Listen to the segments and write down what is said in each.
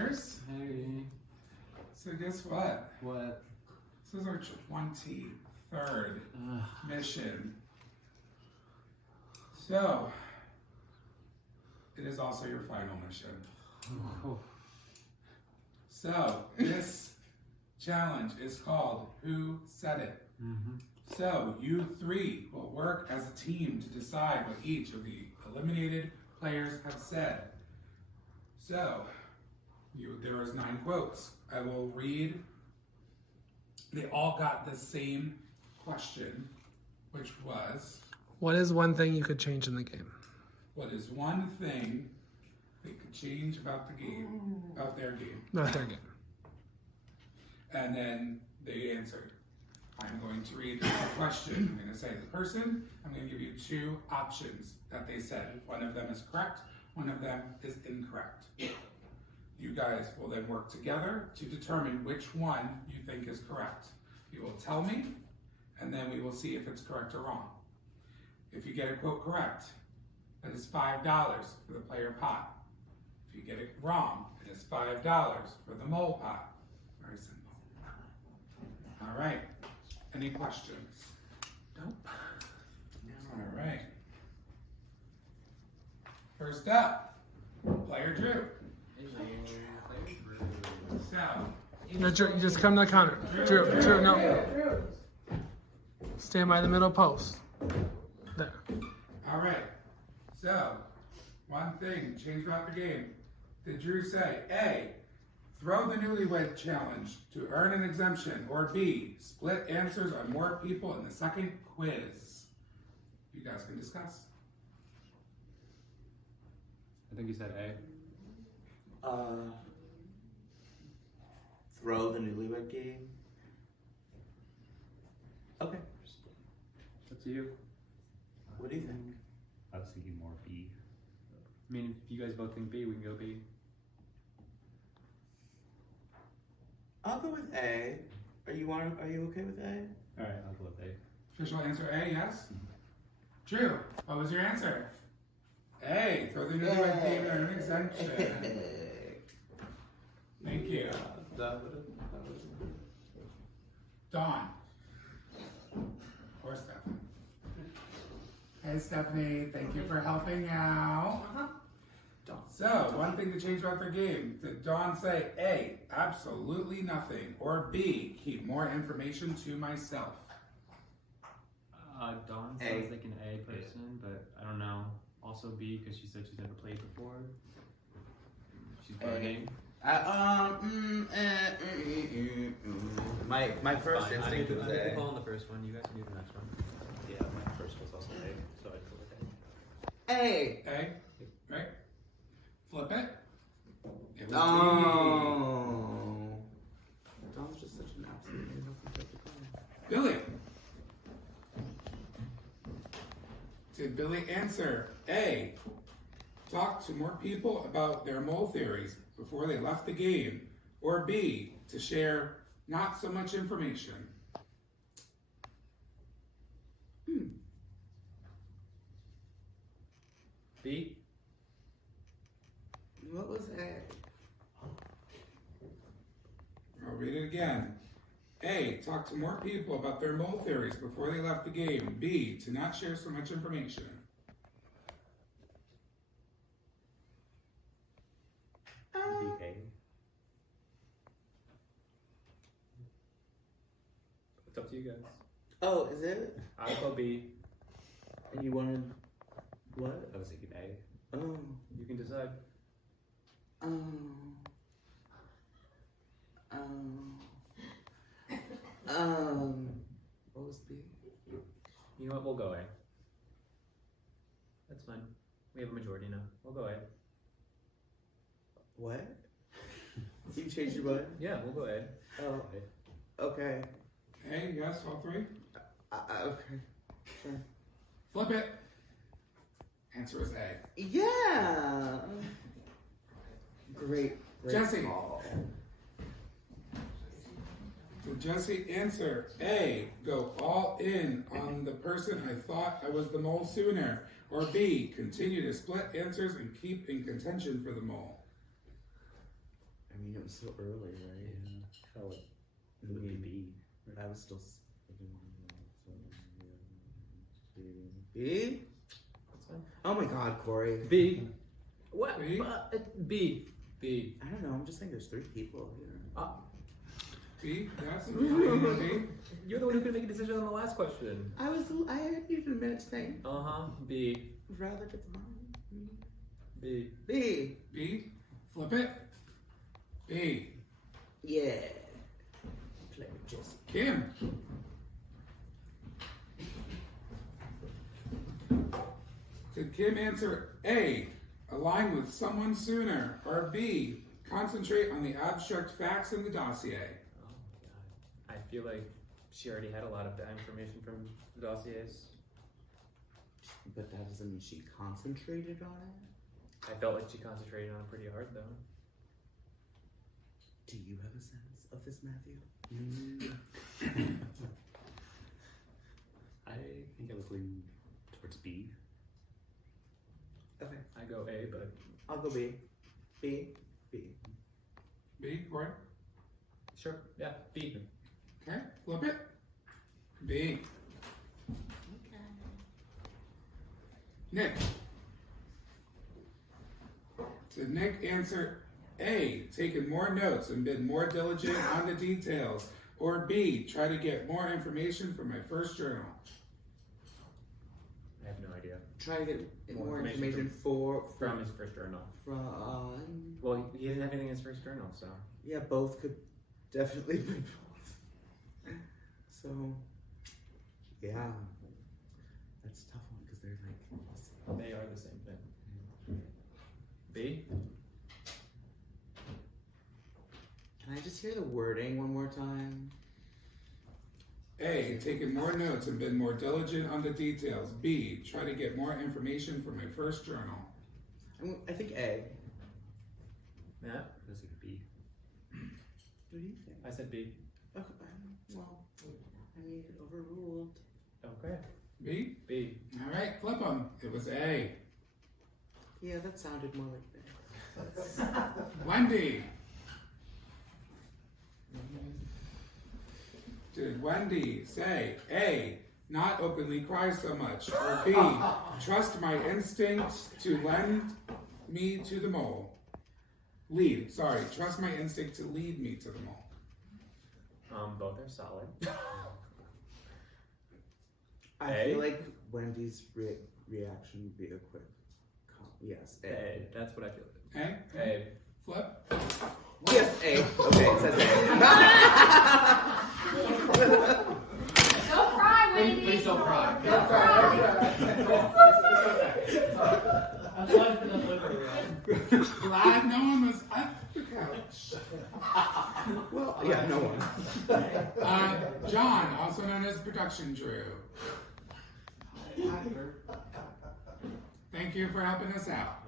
Hey. So guess what? What? This is our 23rd mission. So, it is also your final mission. Oh. So, this challenge is called Who Said It? Mm-hmm. So, you three will work as a team to decide what each of the eliminated players have said. So, there was 9 quotes. I will read. They all got the same question, which was, what is one thing you could change in the game? what is one thing they could change about the game, about their game? Not their game. And then they answered. I'm going to read the question. I'm going to say the person. I'm going to give you 2 options that they said. One of them is correct. One of them is incorrect. You guys will then work together to determine which one you think is correct. You will tell me, and then we will see if it's correct or wrong. If you get a quote correct, that is $5 for the player pot. If you get it wrong, it is $5 for the mole pot. Very simple. All right. Any questions? Nope. All right. First up, player Drew. So, No, Drew, you just come to the counter. Drew, no. Stand by the middle post. There. all right. So, one thing, change about the game. Did Drew say A, throw the newlywed challenge to earn an exemption, or B, split answers on more people in the second quiz? You guys can discuss. I think you said A. Throw the newlywed game. Okay. Up to you. What do you think? I was thinking more B. I mean, if you guys both think B, we can go B. I'll go with A. Are you okay with A? Alright, I'll go with A. Official answer A, yes? Drew, what was your answer? A, throw the newlywed game and earn an exemption. Thank you. Dawn. Or Stephanie. Hey Stephanie, thank you for helping out. So, one thing to change about their game. Did Dawn say A, absolutely nothing, or B, keep more information to myself? Dawn A. sounds like an A person, but I don't know. Also B, because she said she's never played before. She's learning. My first Fine, instinct was I can A. call on the first one. You guys can do the next one. Yeah, my first was also A, so I'd go with A. A. A, right? Flip it. It was Oh. Dawn's just such an absolute B. Billy. Did Billy answer A, talk to more people about their mole theories before they left the game, or B, to share not so much information? B? What was A? I'll read it again. A, talk to more people about their mole theories before they left the game. B, to not share so much information. B, A. It's up to you guys. Oh, is it? I'll go B. And you wanted what? I was thinking A. Oh. You can decide. What was B? You know what? We'll go A. That's fine. We have a majority now. We'll go A. What? You changed your mind? Yeah, we'll go A. Oh, okay. A, yes, all 3? Okay. Sure. Flip it. Answer is A. Yeah. Great. Jesse. Call. Did Jesse answer A, go all in on the person I thought I was the mole sooner, or B, continue to split answers and keep in contention for the mole? was so early, right? Yeah. Felt like it would be B. I was still. B? That's fine. Oh my god, Corey. B. What? B? B. B. I don't know, I'm just saying there's 3 people here. B, yes, B. You're the one who could make a decision on the last question. I had needed a minute to think. B. Rather get the money. B. B. B, flip it. B. Yeah. Play with Jesse. Kim. Did Kim answer A, align with someone sooner, or B, concentrate on the abstract facts in the dossier? Oh my god. I feel like she already had a lot of that information from the dossiers. But that doesn't mean she concentrated on it. I felt like she concentrated on it pretty hard though. Do you have a sense of this, Matthew? I think I was leaning towards B. Okay. I go A, but I'll go B. B. B. B, Corey? sure, yeah, B. Okay, flip it. B. Nick. Did Nick answer A, taking more notes and been more diligent on the details, or B, try to get more information for my first journal? I have no idea. Try to get More more information information From his first journal. from. Well, he didn't have anything in his first journal, so. Yeah, both could definitely be both. So, yeah, that's a tough one because they're like. They are the same thing. B? Can I just hear the wording one more time? A, taken more notes and been more diligent on the details. B, try to get more information for my first journal. I think A. Matt? I was like B. What do you think? I said B. Okay, well, I need it overruled. Okay. B? B. All right, flip them. It was A. Yeah, that sounded more like A. Wendy. Did Wendy say A, not openly cry so much, or B, trust my instinct to lend me to the mole? Trust my instinct to lead me to the mole. Both are solid. I A? feel like Wendy's reaction would be a quick yes, A. A. That's what I feel. A? A. Flip? Yes, A. Okay, it says A. Don't cry, Wendy. Please don't cry. Don't cry. I'm glad for the liver. Glad no one was at the couch. Well, yeah, no one. John, also known as Production Drew. Thank you for helping us out.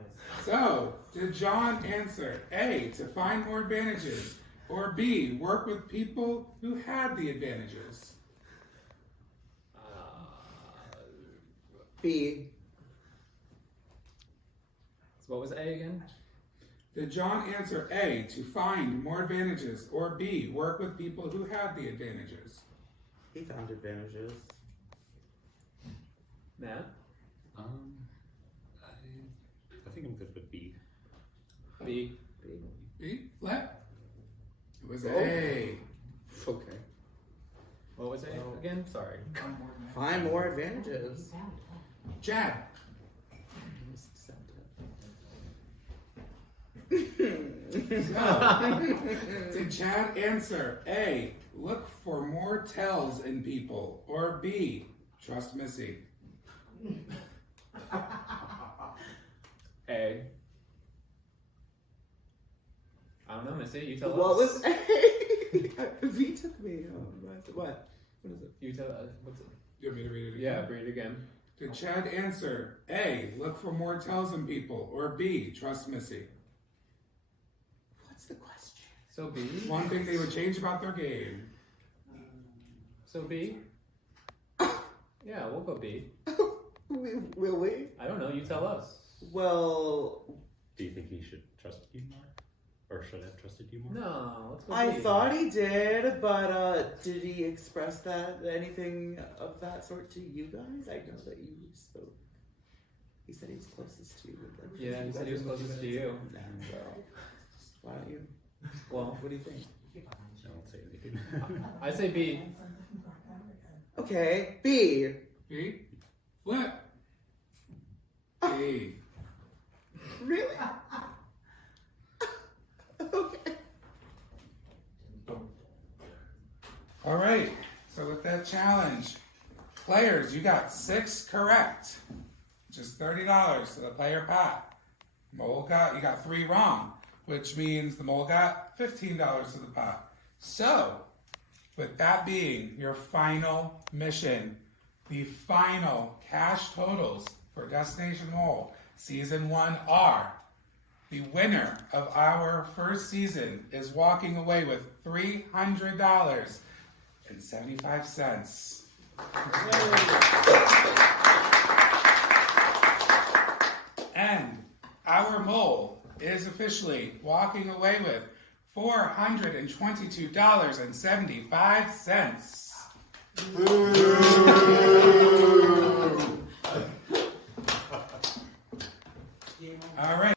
So, did John answer A, to find more advantages, or B, work with people who had the advantages? B. So what was A again? Did John answer A, to find more advantages, or B, work with people who had the advantages? He found advantages. Matt? I think I'm good with B. B. B. B, flip. It was Oh. A. Okay. What was A again? Sorry. Find more advantages. Chad. Did Chad answer A, look for more tells in people, or B, trust Missy? A. I don't know, Missy. You tell What us. was A? V took me. What? What is it? You tell us. What's it? Do you want me to read it again? Yeah, read it again. Did Chad answer A, look for more tells in people, or B, trust Missy? What's the question? So B. One thing they would change about their game. So B. Yeah, we'll go B. Will we? I don't know. You tell us. Well, Do you think he should trust you more? Or Or should I have trusted you more? No, let's go. I B. thought he did, but did he express that anything of that sort to you guys? I know that you spoke. He said he was closest to you. Yeah, he said he was closest to you. And, why don't you? Well, What do you think? I won't say anything. I say B. Okay, B. B. Flip. B. Really? Okay. All right. So with that challenge, players, you got 6 correct. Just $30 to the player pot. Mole you got 3 wrong, which means the mole got $15 to the pot. So, with that being your final mission, the final cash totals for Destination Mole Season 1 are: the winner of our first season is walking away with $300.75. And our mole is officially walking away with $422.75. All right.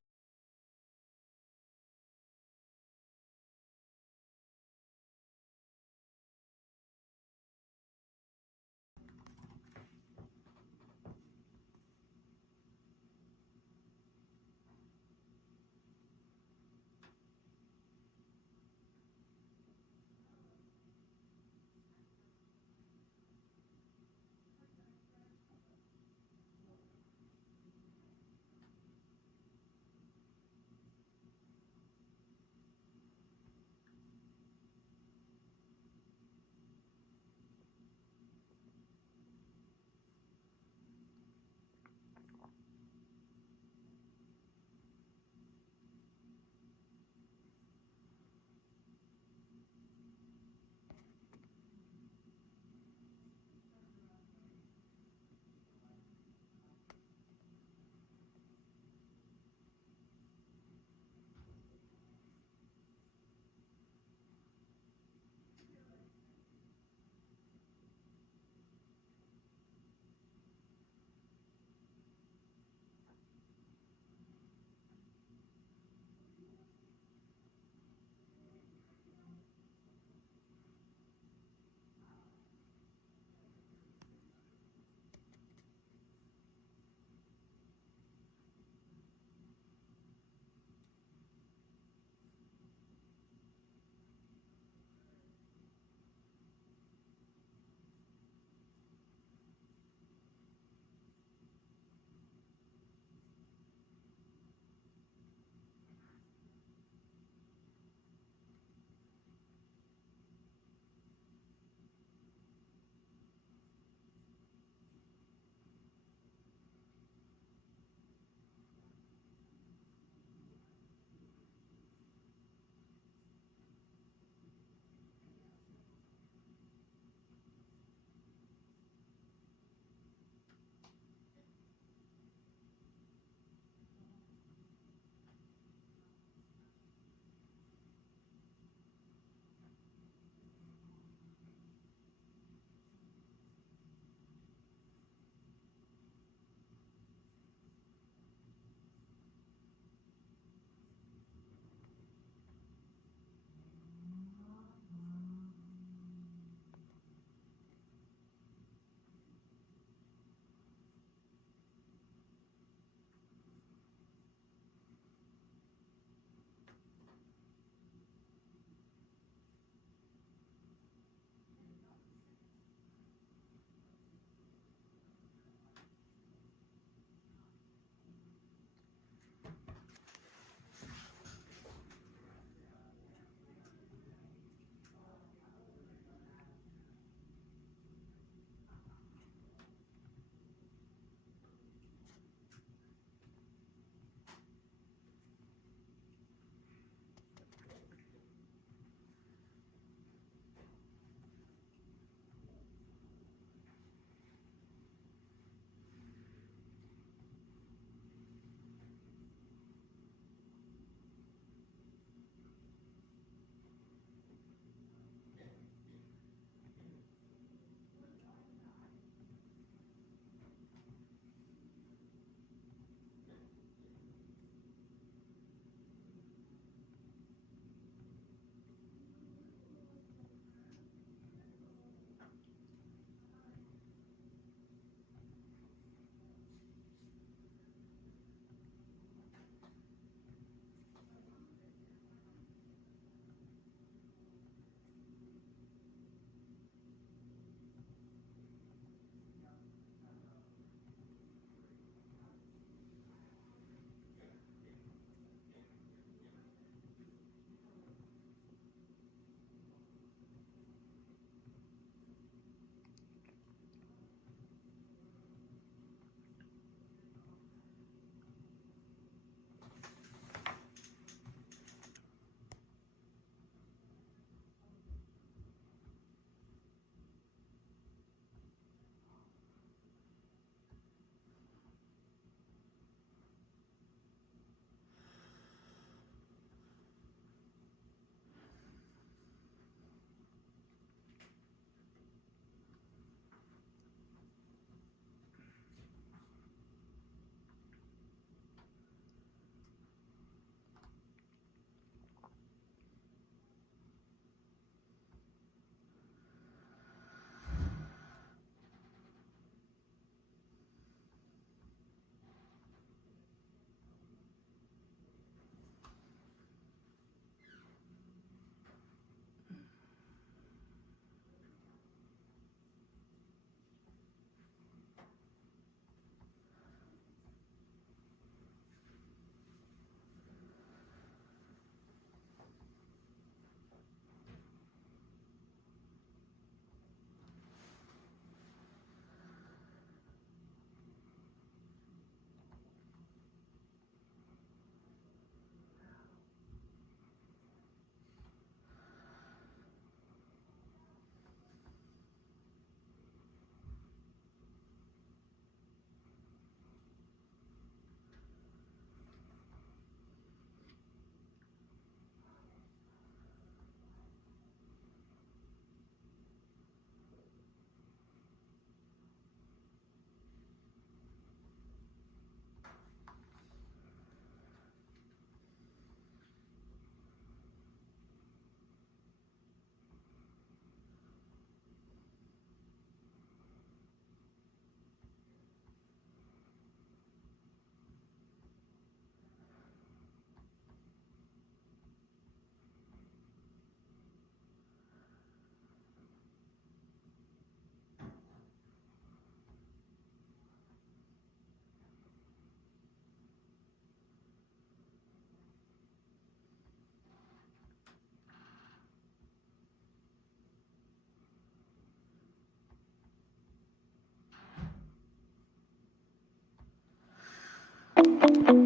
So,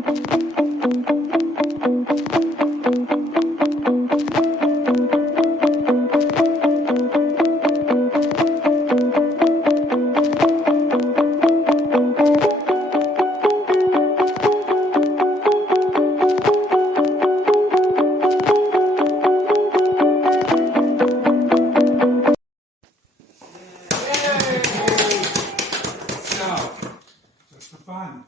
just for fun,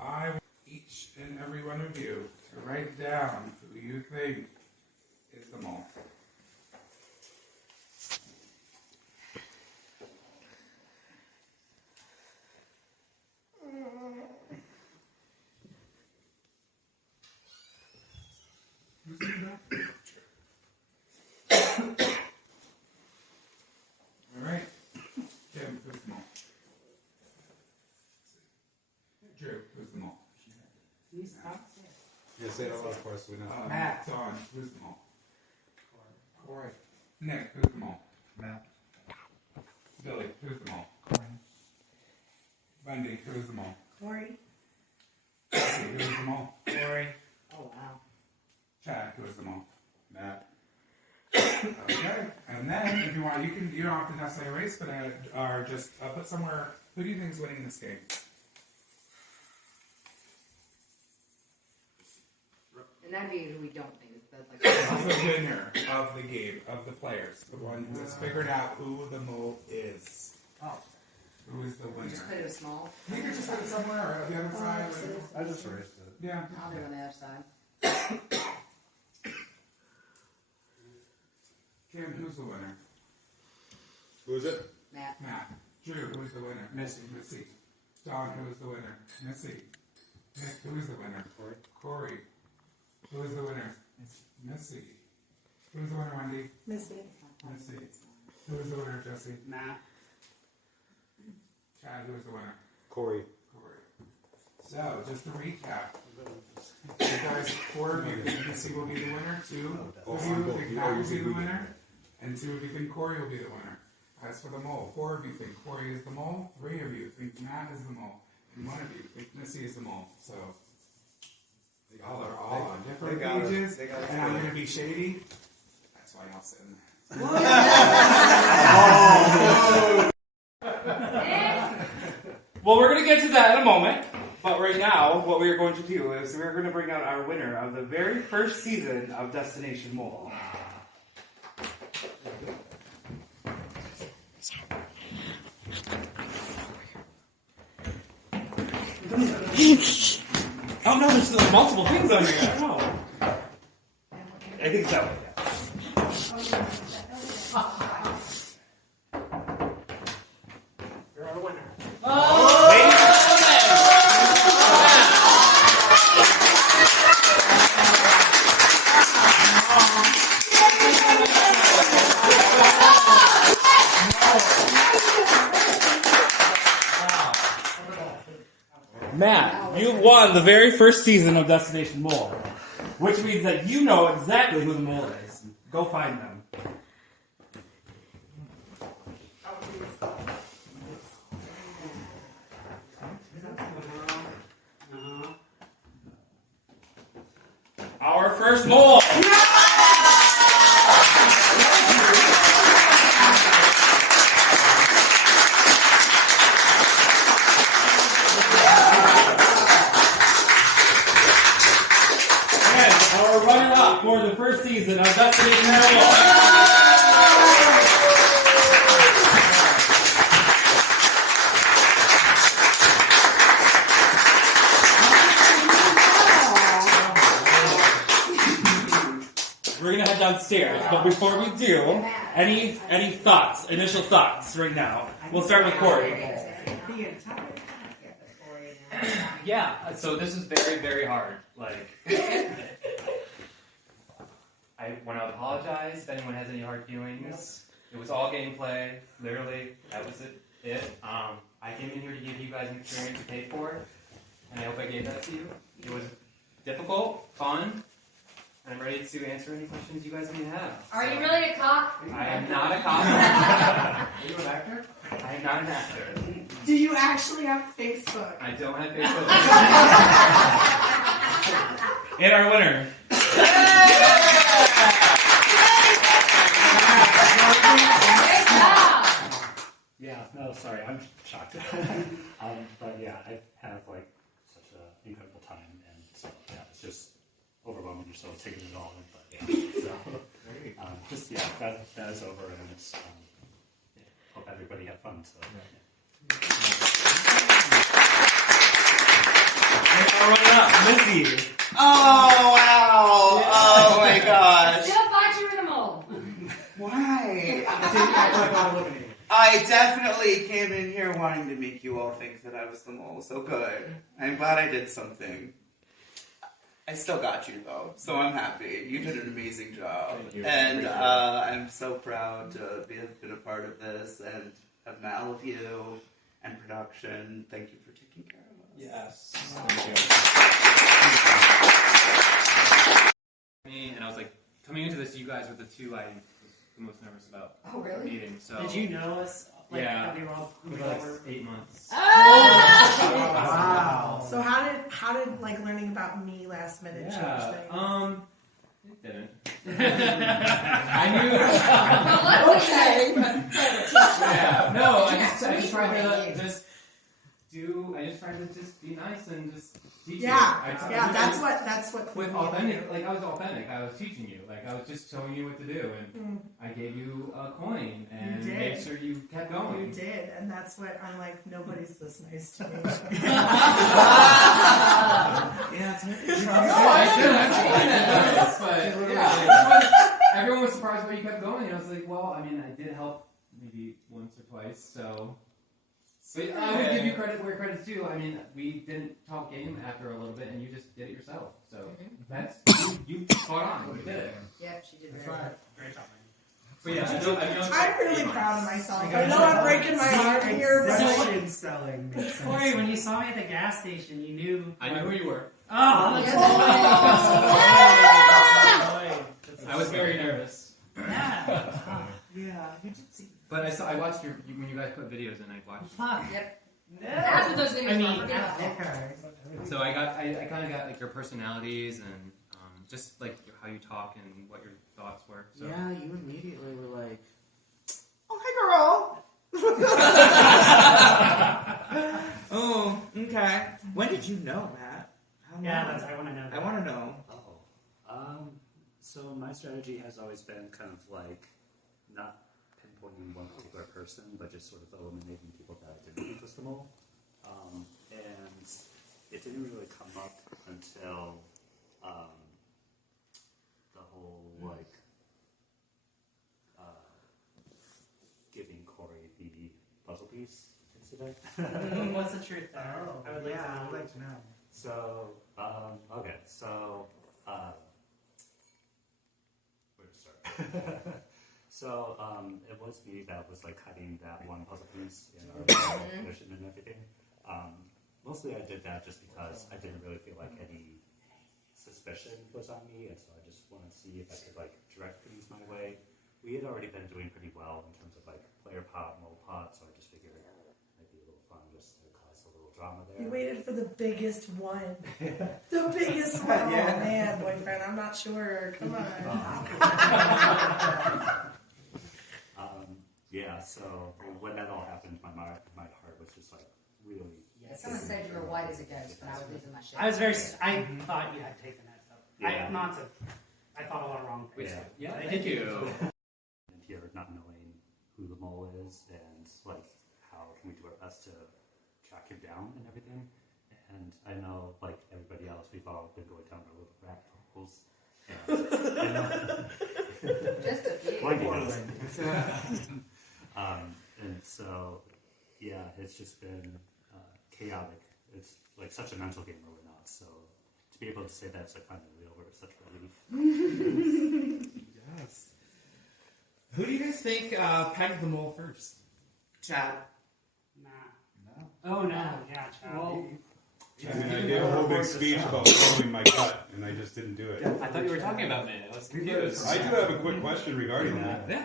I want each and every one of you to write down who you think is the mole. All right. Tim, who's the mole? Drew, who's the mole? Yeah, say it out loud for us so we know. Matt, Dawn, who's the mole? Corey. Nick, who's the mole? Matt. Billy, who's the mole? Bundy, who's the mole? Corey. Jesse, who's the mole? Corey. Oh, wow. Chad, who's the mole? Matt. Okay. And then, if you want, you don't have to necessarily race, but or just put somewhere. Who do you think is winning this game? And that'd be who we don't think is that's This like. is the winner of the game, of the players, the one who has figured out who the mole is. Oh. Who is the winner? Just put it a small. You can just put it somewhere or on the other side. I just erased it. Yeah. I'll do it on the other side. Kim, who's the winner? Who is it? Matt. Matt. Drew, who's the winner? Missy. Missy. Don, who's the winner? Missy. Nick, who's the winner? Corey. Corey. Who is the winner? Missy. Who's the winner, Wendy? Missy. Missy. Who is the winner, Jesse? Matt. Chad, who is the winner? Corey. Corey. So, just to recap. You guys, 4 of you think Missy will be the winner. 2 of you think Matt will be the winner. And 2 of you think Corey will be the winner. As for the mole, 4 of you think Corey is the mole. 3 of you think Matt is the mole. And 1 of you think Missy is the mole. So, y'all are all on different pages. And I'm going to be shady. That's why y'all sit in there. Well, we're going to get to that in a moment, but right now, what we are going to do is we're going to bring out our winner of the very first season of Destination Mole. Oh no, there's still multiple things on here. Oh. I think so. You're our winner. Matt, you've won the very first season of Destination Mole, which means that you know exactly who the mole is. Go find them. Our first mole. Our runner-up for the first season of Destination Mole. We're gonna head downstairs, but before we do, any thoughts, initial thoughts right now? We'll start with Corey. Yeah, so this is very, very hard. Like, I want to apologize if anyone has any hard feelings. It was all gameplay, literally. That was it. I came in here to give you guys an experience to pay for, and I hope I gave that to you. It was difficult, fun, and I'm ready to answer any questions you guys may have. Are you really a cop? I am not a cop. Are you an actor? I'm not an actor. Do you actually have Facebook? I don't have Facebook. And our winner. Yeah, no, sorry, I'm shocked. But yeah, I have like such an incredible time, and so yeah, it's just overwhelming. You're so taking it all in, but yeah, so just yeah, that is over, and it's yeah, hope everybody had fun. So. Yeah. And our runner-up, Missy. Oh wow! Oh my gosh! Still thought you were the mole. Why? Didn't act like I was eliminated. I definitely came in here wanting to make you all think that I was the mole, so good. I'm glad I did something. I still got you though, so I'm happy. You did an amazing job. Thank you. And I'm so proud to have been a part of this and have met all of you and production. Thank you for taking care of us. Yes. And I was like, coming into this, you guys were the two I was the most nervous about Oh, really? meeting. So Did you know us? Like, Yeah. Have you all for like 8 months. Wow. So how did like learning about me last minute change things? It didn't. I knew. Okay. Yeah. No, I just tried to Yes. I just tried to just be nice and just teach you. Yeah, that's what With authentic, like I was authentic. I was teaching you, like I was just showing you what to do, and I gave you a coin and You did. made sure you kept going. You did, and that's what I'm like. Nobody's this nice to me. Yeah, it's No, I did. I'm saying that, but yeah, everyone was surprised why you kept going. And I was like, well, I mean, I did help maybe once or twice, so. But I would give you credit where credit's due. I mean, we didn't talk game after a little bit, and you just did it yourself. So that's you caught on. You did it. Yeah, she did That's very right. Great job, man. But yeah, I know. I'm really proud of myself. I know I'm breaking my heart here, but Exception spelling makes sense. Corey, when you saw me at the gas station, you knew. I knew who you were. Oh, that's I was very nervous. Yeah. Yeah, you did see. But I watched when you guys put videos in. I watched. Fuck. Yep. No. That's what those videos I mean, are. Forget about that. okay. So I kind of got like your personalities and just like how you talk and what your thoughts were. So. Yeah, you immediately were like, "Oh, hi, girl." Oh, okay. When did you know, Matt? How Yeah, long? that's I want to know. I want to know. So my strategy has always been kind of like not pinpointing one particular person, but just sort of eliminating people that I didn't think was the mole. And it didn't really come up until the whole like giving Corey the puzzle piece incident. What's the truth there? Oh, I would like to know. So, okay, so, where to start? So, it was me that was like hiding that one puzzle piece in our mission and everything. Mostly I did that just because I didn't really feel like any suspicion was on me, and so I just wanted to see if I could like direct things my way. We had already been doing pretty well in terms of like player pot, mole pot, so I just figured it might be a little fun just to cause a little drama there. You waited for the biggest one. The biggest one. Yeah. Oh man, boyfriend, I'm not sure. Come on. Yeah, so when that all happened, my heart was just like really. Someone said you were white as a ghost, but I was losing my shit. I was very. I thought you had taken that stuff. Yeah. I thought a lot wrong. Yeah, thank you. And here, not knowing who the mole is and like how can we do our best to track him down and everything. And I know, like everybody else, we've all been going down our little rat holes. Just a few. And so, yeah, it's just been chaotic. It's like such a mental game or whatnot. So to be able to say that it's like finally over is such a relief. Yes. Who do you guys think pegged the mole first? Chad. Nah. Oh no. Yeah. Child. I mean, I did a whole big speech about following my gut, and I just didn't do it. I thought you were talking about me. I was confused. I do have a quick question regarding that. Yeah.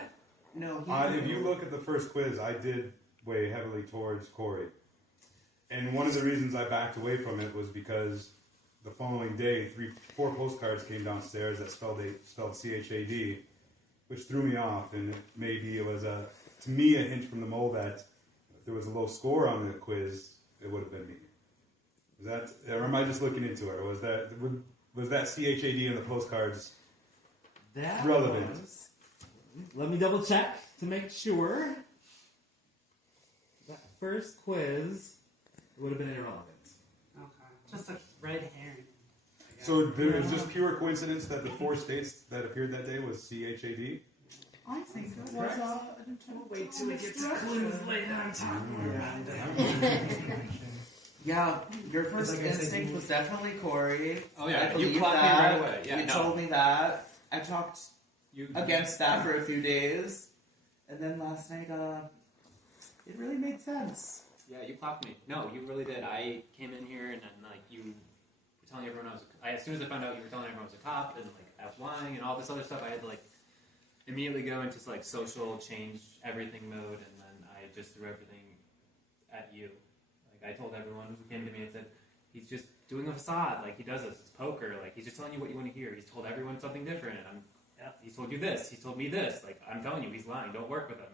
No. If you look at the first quiz, I did way heavily towards Corey. And one of the reasons I backed away from it was because the following day, 4 postcards came downstairs that spelled CHAD, which threw me off, and maybe it was to me a hint from the mole that if there was a low score on the quiz, it would have been me. Is that, or am I just looking into it, or was that CHAD in the postcards That relevant? was- let me double check to make sure. That first quiz would have been irrelevant. Okay. Just a red herring. So it was just pure coincidence that the 4 states that appeared that day was CHAD? I think it was Wait till we get to clues later on top. Yeah, your first instinct was definitely Corey. Oh yeah, I you believe clocked me that. right away. Yeah, You no. told me that. I talked You against that for a few days, and then last night, it really made sense. Yeah, you clocked me. No, you really did. I came in here and then like you were telling everyone as soon as I found out you were telling everyone I was a cop and like I was lying and all this other stuff, I had to like immediately go into like social change everything mode, and then I just threw everything at you. Like I told everyone who came to me and said, he's just doing a facade, like he does this, it's poker, like he's just telling you what you want to hear. He's told everyone something different, and he's told you this, he's told me this, like I'm telling you, he's lying, don't work with him.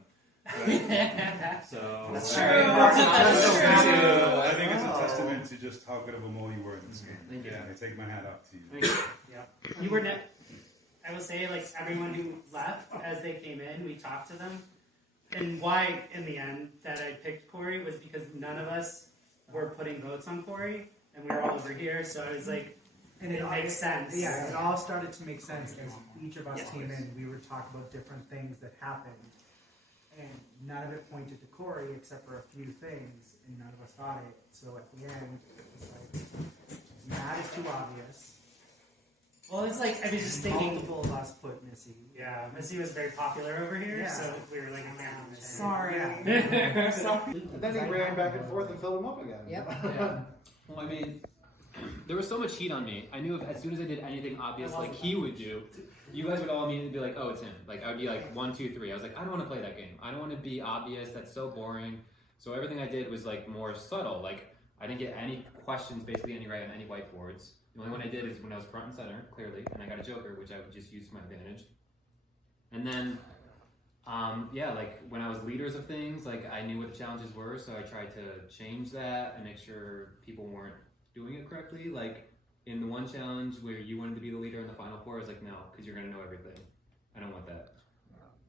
So That's true. I think it's a testament to just how good of a mole you were in this game. Thank you. Yeah, I take my hat off to you. Yeah. You were I will say, like, everyone who left as they came in, we talked to them. And why, in the end, that I picked Corey was because none of us were putting votes on Corey, and we were all over here, so I was like, And it makes sense. Yeah, it all started to make sense as each of us Yes, came please. in. We were talking about different things that happened, and none of it pointed to Corey except for a few things, and none of us thought it. So at the end, it was like, Matt is too obvious. Well, it's like, I was just thinking, Multiple of us put Missy. yeah, Missy was very popular over here, Yeah. so we were like, Sorry. Sorry. And then he ran back and forth and filled him up again. Yep. Yeah. Well, I mean, there was so much heat on me. I knew if as soon as I did anything obvious like he would do, you guys would all immediately be like, "Oh, it's him." Like I would be like 1, 2, 3. I was like, I don't want to play that game. I don't want to be obvious. That's so boring. So everything I did was like more subtle. Like I didn't get any questions, basically any right on any whiteboards. The only one I did is when I was front and center, clearly, and I got a joker, which I would just use to my advantage. And then, yeah, like when I was leaders of things, like I knew what the challenges were, so I tried to change that and make sure people weren't doing it correctly. Like in the one challenge where you wanted to be the leader in the final 4, I was like, no, because you're gonna know everything. I don't want that.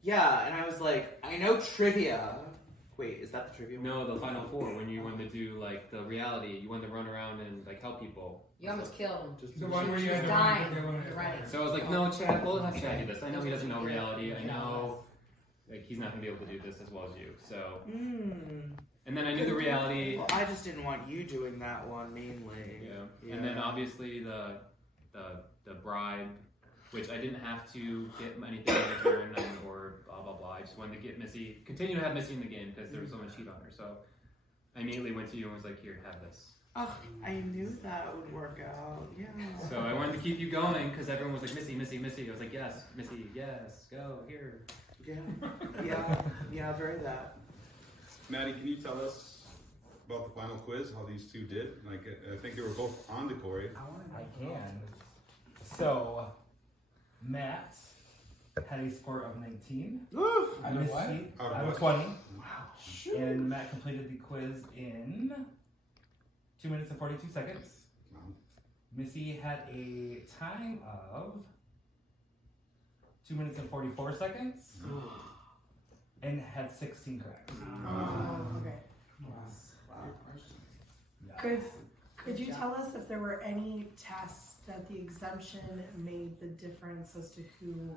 Yeah, and I was like, I know trivia. Wait, is that the trivia one? No, the final 4 when you wanted to do like the reality, you wanted to run around and like help people. You almost killed him. The one where you had to dying. run, they wanted You're to- running. So I was like, no, Chad, we'll have Chad do this. I know he doesn't know reality. I know like he's not gonna be able to do this as well as you. So and then I knew the reality. Well, I just didn't want you doing that one mainly. Yeah. And then obviously the bribe, which I didn't have to get anything in return or blah blah blah. I just wanted to get Missy, continue to have Missy in the game because there was so much heat on her. So I immediately went to you and was like, here, have this. Oh, I knew that would work out. Yeah. So I wanted to keep you going because everyone was like, Missy, Missy, Missy. I was like, yes, Missy, yes, go here. Yeah, very that. Maddie, can you tell us about the final quiz, how these two did? Like, I think they were both on to Corey. I can. So, Matt had a score of 19. Out of what? Out of 20. Wow. And Matt completed the quiz in 2 minutes and 42 seconds. Wow. Missy had a time of 2 minutes and 44 seconds. And had 16 correct. Okay. Yeah. Could you tell us if there were any tests that the exemption made the difference as to who?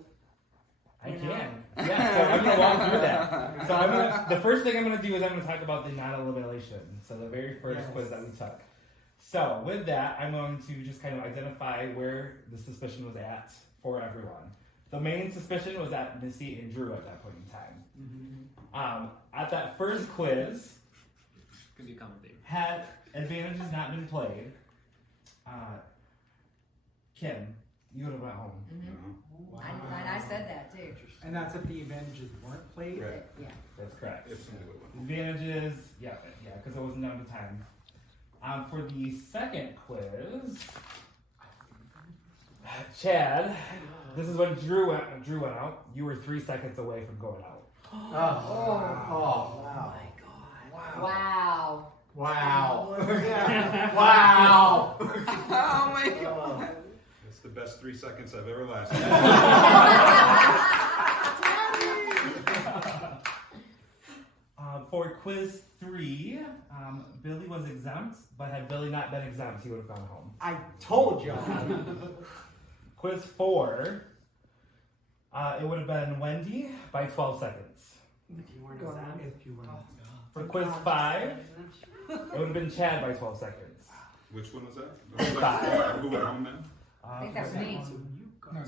I can. Yeah, so I'm going to walk through that. So the first thing I'm going to do is I'm going to talk about the non-elimination. So the very first quiz that we took. So with that, I'm going to just kind of identify where the suspicion was at for everyone. The main suspicion was at Missy and Drew at that point in time. At that first quiz, Could be a common theme. had advantages not been played, Kim You would have went home. Mm-hmm. I said that too. And that's if the advantages weren't played? Right. Yeah. That's correct. If somebody would win. Advantages, yeah, because it wasn't down to time. For the second quiz, Chad, this is when Drew went out. You were 3 seconds away from going out. Wow. Wow. Wow. Wow. Oh my god. It's the best 3 seconds I've ever lasted. For quiz 3, Billy was exempt, but had Billy not been exempt, he would have gone home. I told you. Quiz 4, it would have been Wendy by 12 seconds. If you weren't Go exempt. on, if you were. For quiz 5, it would have been Chad by 12 seconds. Which one was that? Five. Who went home then? I think that was me.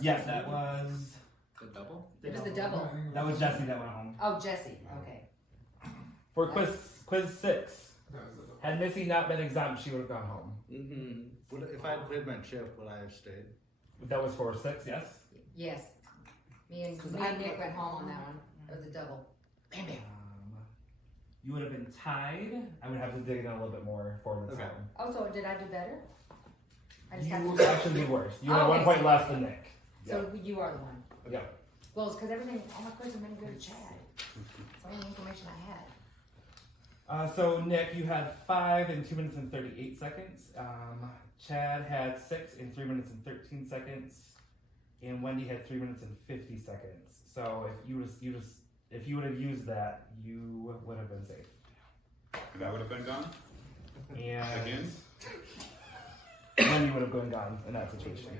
Yes, that was The double? It was the double. that was Jesse that went home. Oh, Jesse. Okay. For quiz 6, had Missy not been exempt, she would have gone home. Mm-hmm. If I had played my chip, would I have stayed? That was for 6, yes. Yes. Me and Nick went home on that one. It was a double. Bam, bam. You would have been tied. I would have to dig in a little bit more for the time. Oh, so did I do better? I just You got to. actually did worse. You had Oh, 1 okay, point so- less than Nick. So you are the one. Yeah. Well, it's because everything, all my quizzes have been good to Chad. That's all the information I had. So Nick, you had 5 in 2 minutes and 38 seconds. Chad had 6 in 3 minutes and 13 seconds, and Wendy had 3 minutes and 50 seconds. So if you would have used that, you would have been safe. And I would have been gone? And Again? Wendy would have gone in that situation.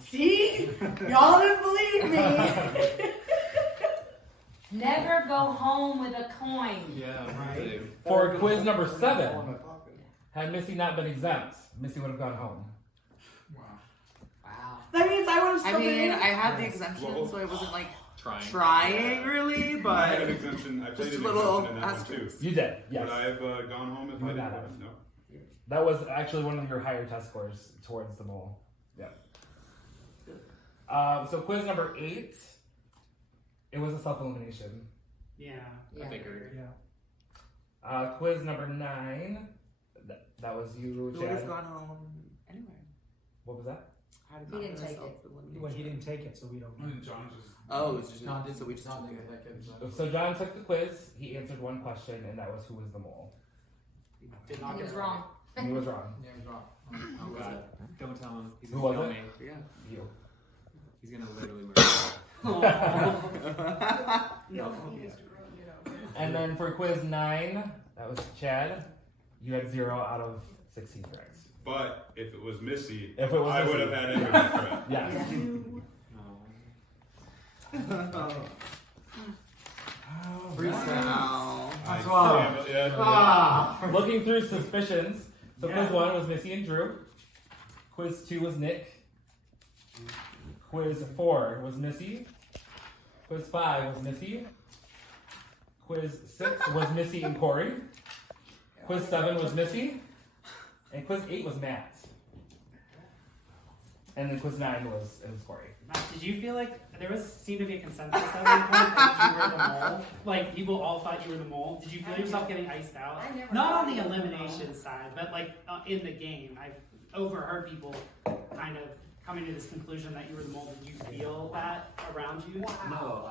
See? Y'all didn't believe me. Never go home with a coin. Yeah, Right. For quiz number 7, had Missy not been exempt, Missy would have gone home. Wow. Wow. That means I would have still been in? I had the exemption, Well, so I wasn't like Trying. really, I had but an exemption. I played just an a little exemption in that one too. asterisk. You did, yes. Would I have gone home if You I would not didn't? have. No. That was actually one of your higher test scores towards the mole. Yeah. So quiz number 8, it was a self-elimination. Yeah. Yeah. Yeah. Quiz number 9, that was you, Who would have Chad. gone home anyway? What was that? How did He that didn't take it. self-elimination? Well, he didn't take it, so we don't know. John just. Oh, it's just not. So we just took it. So John took the quiz, he answered one question, and that was who was the mole. Did And he was wrong. And he was wrong. Yeah, he's wrong. Oh god. Don't tell him. He's Who gonna was kill it? me. Yeah. You. He's gonna literally murder And then for quiz 9, that was Chad. You had 0 out of 16 correct. But if it was Missy, If it was I would Missy. have had everything correct. Yes. Wow. That's Yeah, yeah, Ah! Looking through suspicions. So Yeah. quiz 1 was Missy and Drew. Quiz 2 was Nick. Quiz 4 was Missy. Quiz 5 was Missy. Quiz 6 was Missy and Corey. Quiz 7 was Missy. And quiz 8 was Matt. And then quiz 9 was Corey. Matt, did you feel like there seemed to be a consensus at one point that you were the mole? Like people all thought you were the mole. Did you feel yourself getting iced out? I never Not thought on the I was the elimination side, but like in the game. I've overheard people kind of coming to this conclusion that you were the mole. Did you feel that around you? No,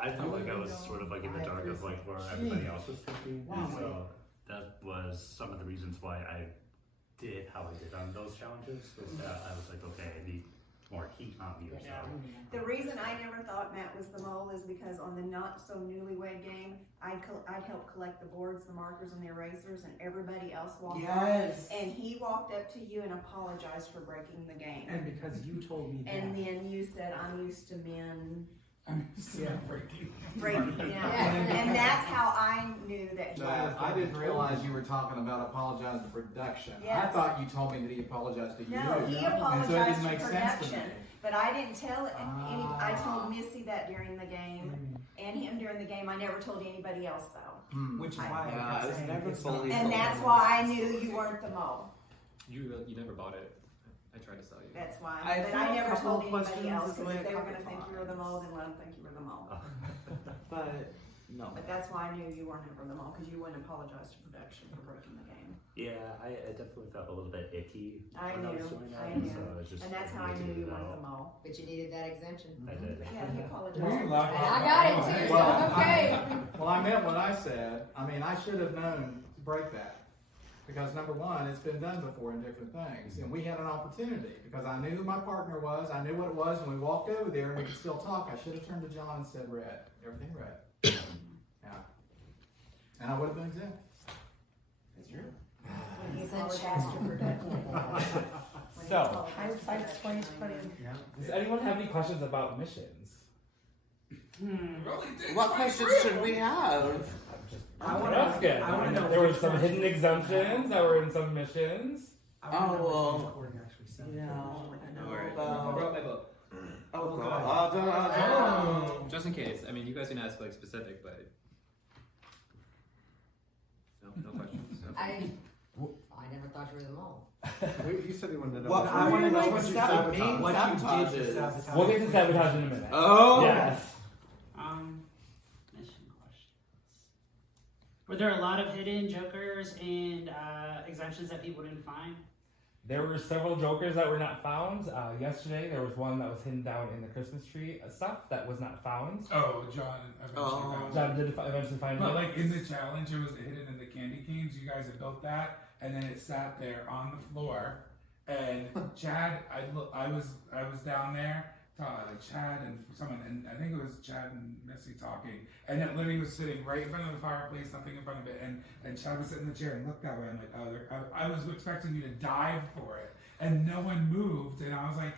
I felt like I was sort of like in the dark of like where everybody else was thinking. And so that was some of the reasons why I did how I did on those challenges. Was that I was like, okay, I need more heat on me or something. The reason I never thought Matt was the mole is because on the not so newlywed game, I'd help collect the boards, the markers, and the erasers, and everybody else walked Yes. off. And he walked up to you and apologized for breaking the game. And because you told me that. And then you said, "I'm used to men Yeah. breaking." And that's how I knew that he No, was. I didn't realize you were talking about apologizing to production. I Yes. thought you told me that he apologized to you. No, he And so it apologized didn't to make sense to me. production, but I didn't tell any. I told Missy that during the game, and him during the game. I never told anybody else though. Which is why Yeah, I I was saying never it's fully not- And that's why I knew you weren't the mole. You never bought it. I tried to sell you. That's why. I But feel I a never couple told of anybody questions else is the because way if they a were couple gonna think you were the mole, then let them think you were the mole. But no. But that's why I knew you weren't ever the mole, because you wouldn't apologize to production for breaking the game. Yeah, I definitely felt a little bit icky. I when knew, was doing that, I knew. So I was just And that's how I making knew it you weren't out. the mole. But you needed that exemption. I did. But yeah, he apologized. We love And I got it too, so Well, okay. Well, I meant what I said. I mean, I should have known to break that. Because number one, it's been done before in different things. And we had an opportunity because I knew who my partner was. I knew what it was. When we walked over there and we could still talk, I should have turned to John and said, red. Everything red. Yeah. And I would have been exempt. It's true. When he apologized to production. So, Hindsight's 2020. does anyone have any questions about missions? What questions should we have? That's good. I wanna know There were which some ones hidden you- exemptions that were in some missions. I wanna know which Oh, ones well, Corey actually said. yeah, I know. well, I brought my book. Oh, God. Just in case. I mean, you guys can ask like specific, but no questions. No. I never thought you were the mole. He said he wanted to know. What I want to know like what you sabotage? sabotage. What you did to Sabotages. sabotage. We'll get to sabotage in a minute. Oh. Yes. Mission questions. Were there a lot of hidden jokers and exemptions that people didn't find? There were several jokers that were not found. Yesterday, there was one that was hidden down in the Christmas tree stuff that was not found. Oh, John eventually found it. John did eventually find But it. like in the challenge, it was hidden in the candy canes. You guys had built that, and then it sat there on the floor. And Chad, I was down there, like Chad and someone, and I think it was Chad and Missy talking, and it literally was sitting right in front of the fireplace, something in front of it, and Chad was sitting in the chair and looked that way. I'm like, oh, I was expecting you to dive for it, and no one moved, and I was like,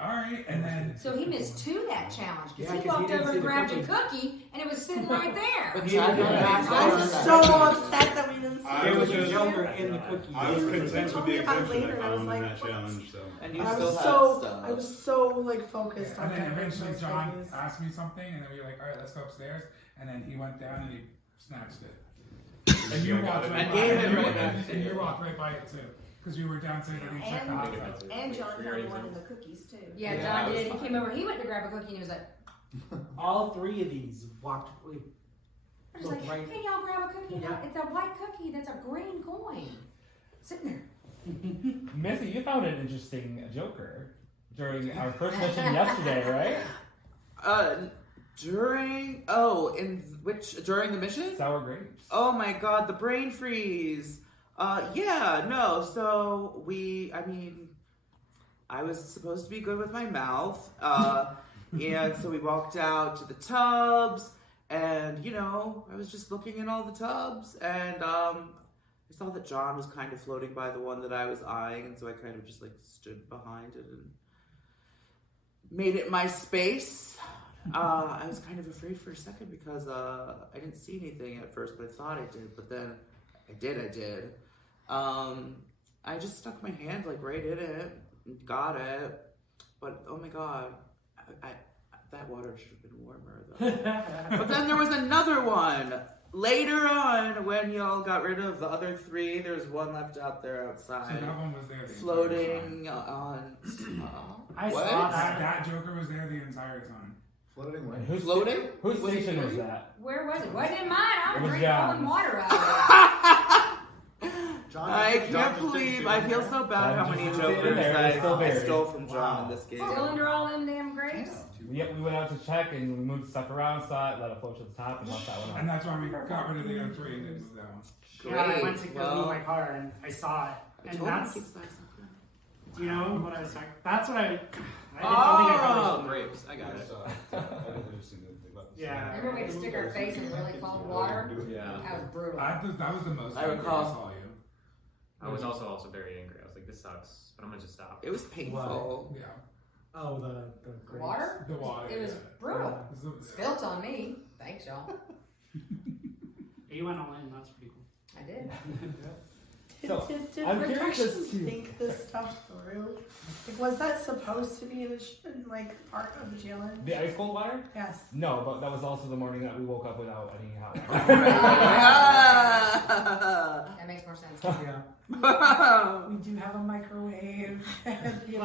all right, and then. So he missed two that challenge because Yeah, he 'cause he walked didn't over see and the grabbed cookie. a cookie and it was sitting right there. But He Chad didn't didn't have have it. that. so upset that we didn't see I It was was a just- joker in the cookie. I was content with the told me about it exemption I later, and I was found in like, that what? challenge. So. And you I still was had so stuff. I was so like focused on And then getting eventually those John cookies. asked me something, and then we were like, all right, let's go upstairs. And then he went down and he snatched it. And you walked right And by gave it. it right back And you walked right by it too. Because you were downstairs and you checked the hot tub. And John found one of the cookies too. Yeah, Yeah, John I did. was He came over. He went to grab a cookie and he was like, All three of these walked. I was like, Right. hey, y'all grab a cookie. Yeah. It's a white cookie. That's a green coin. Sitting there. Missy, you found an interesting joker during our first mission yesterday, right? During during the mission? Sour grapes. Oh my god, the brain freeze. Yeah, no, so I was supposed to be good with my mouth. And so we walked out to the tubs, and I was just looking in all the tubs, and I saw that John was kind of floating by the one that I was eyeing, and so I kind of just like stood behind it and made it my space. I was kind of afraid for a second because I didn't see anything at first, but I thought I did. But then I did. I just stuck my hand like right in it, and got it. But oh my god, that water should have been warmer though. But then there was another one later on when y'all got rid of the other three. There's one left out there outside, So that one was there the floating on. I what? saw That Joker was there the entire time. Floating And whose Floating? Whose Was he station was floating? that? Where was it? Wasn't in mine. I It was was drinking all John's. the water out of I can't believe I feel so bad how many jokers I stole from John in this game. it. Still under all them damn grapes. Yep, we went out to check and we moved stuff around, saw it, let it float to the top, and left that one And out. that's why we got rid of the other three and didn't move that one. Yeah, I went to go move my car and I saw it, and that's. Do you know what I was talking? That's what I think I probably Grapes. I got it. Yeah. Remember we had to stick our face in really cold water? Yeah. That was brutal. That was the most I angry recall. saw you. I was also very angry. I was like, this sucks, but I'm gonna just stop. It was painful. Yeah. Oh, the grapes. Water? The water. It was yeah. brutal. It was the- Spilt on me. Thanks, y'all. You went all in. That's pretty cool. I did. Did I'm curious as production think this stuff through? Like, was that supposed to be like part of the challenge? The ice cold water? Yes. No, but that was also the morning that we woke up without any hot water. That makes more sense. We do have a microwave. And, you know,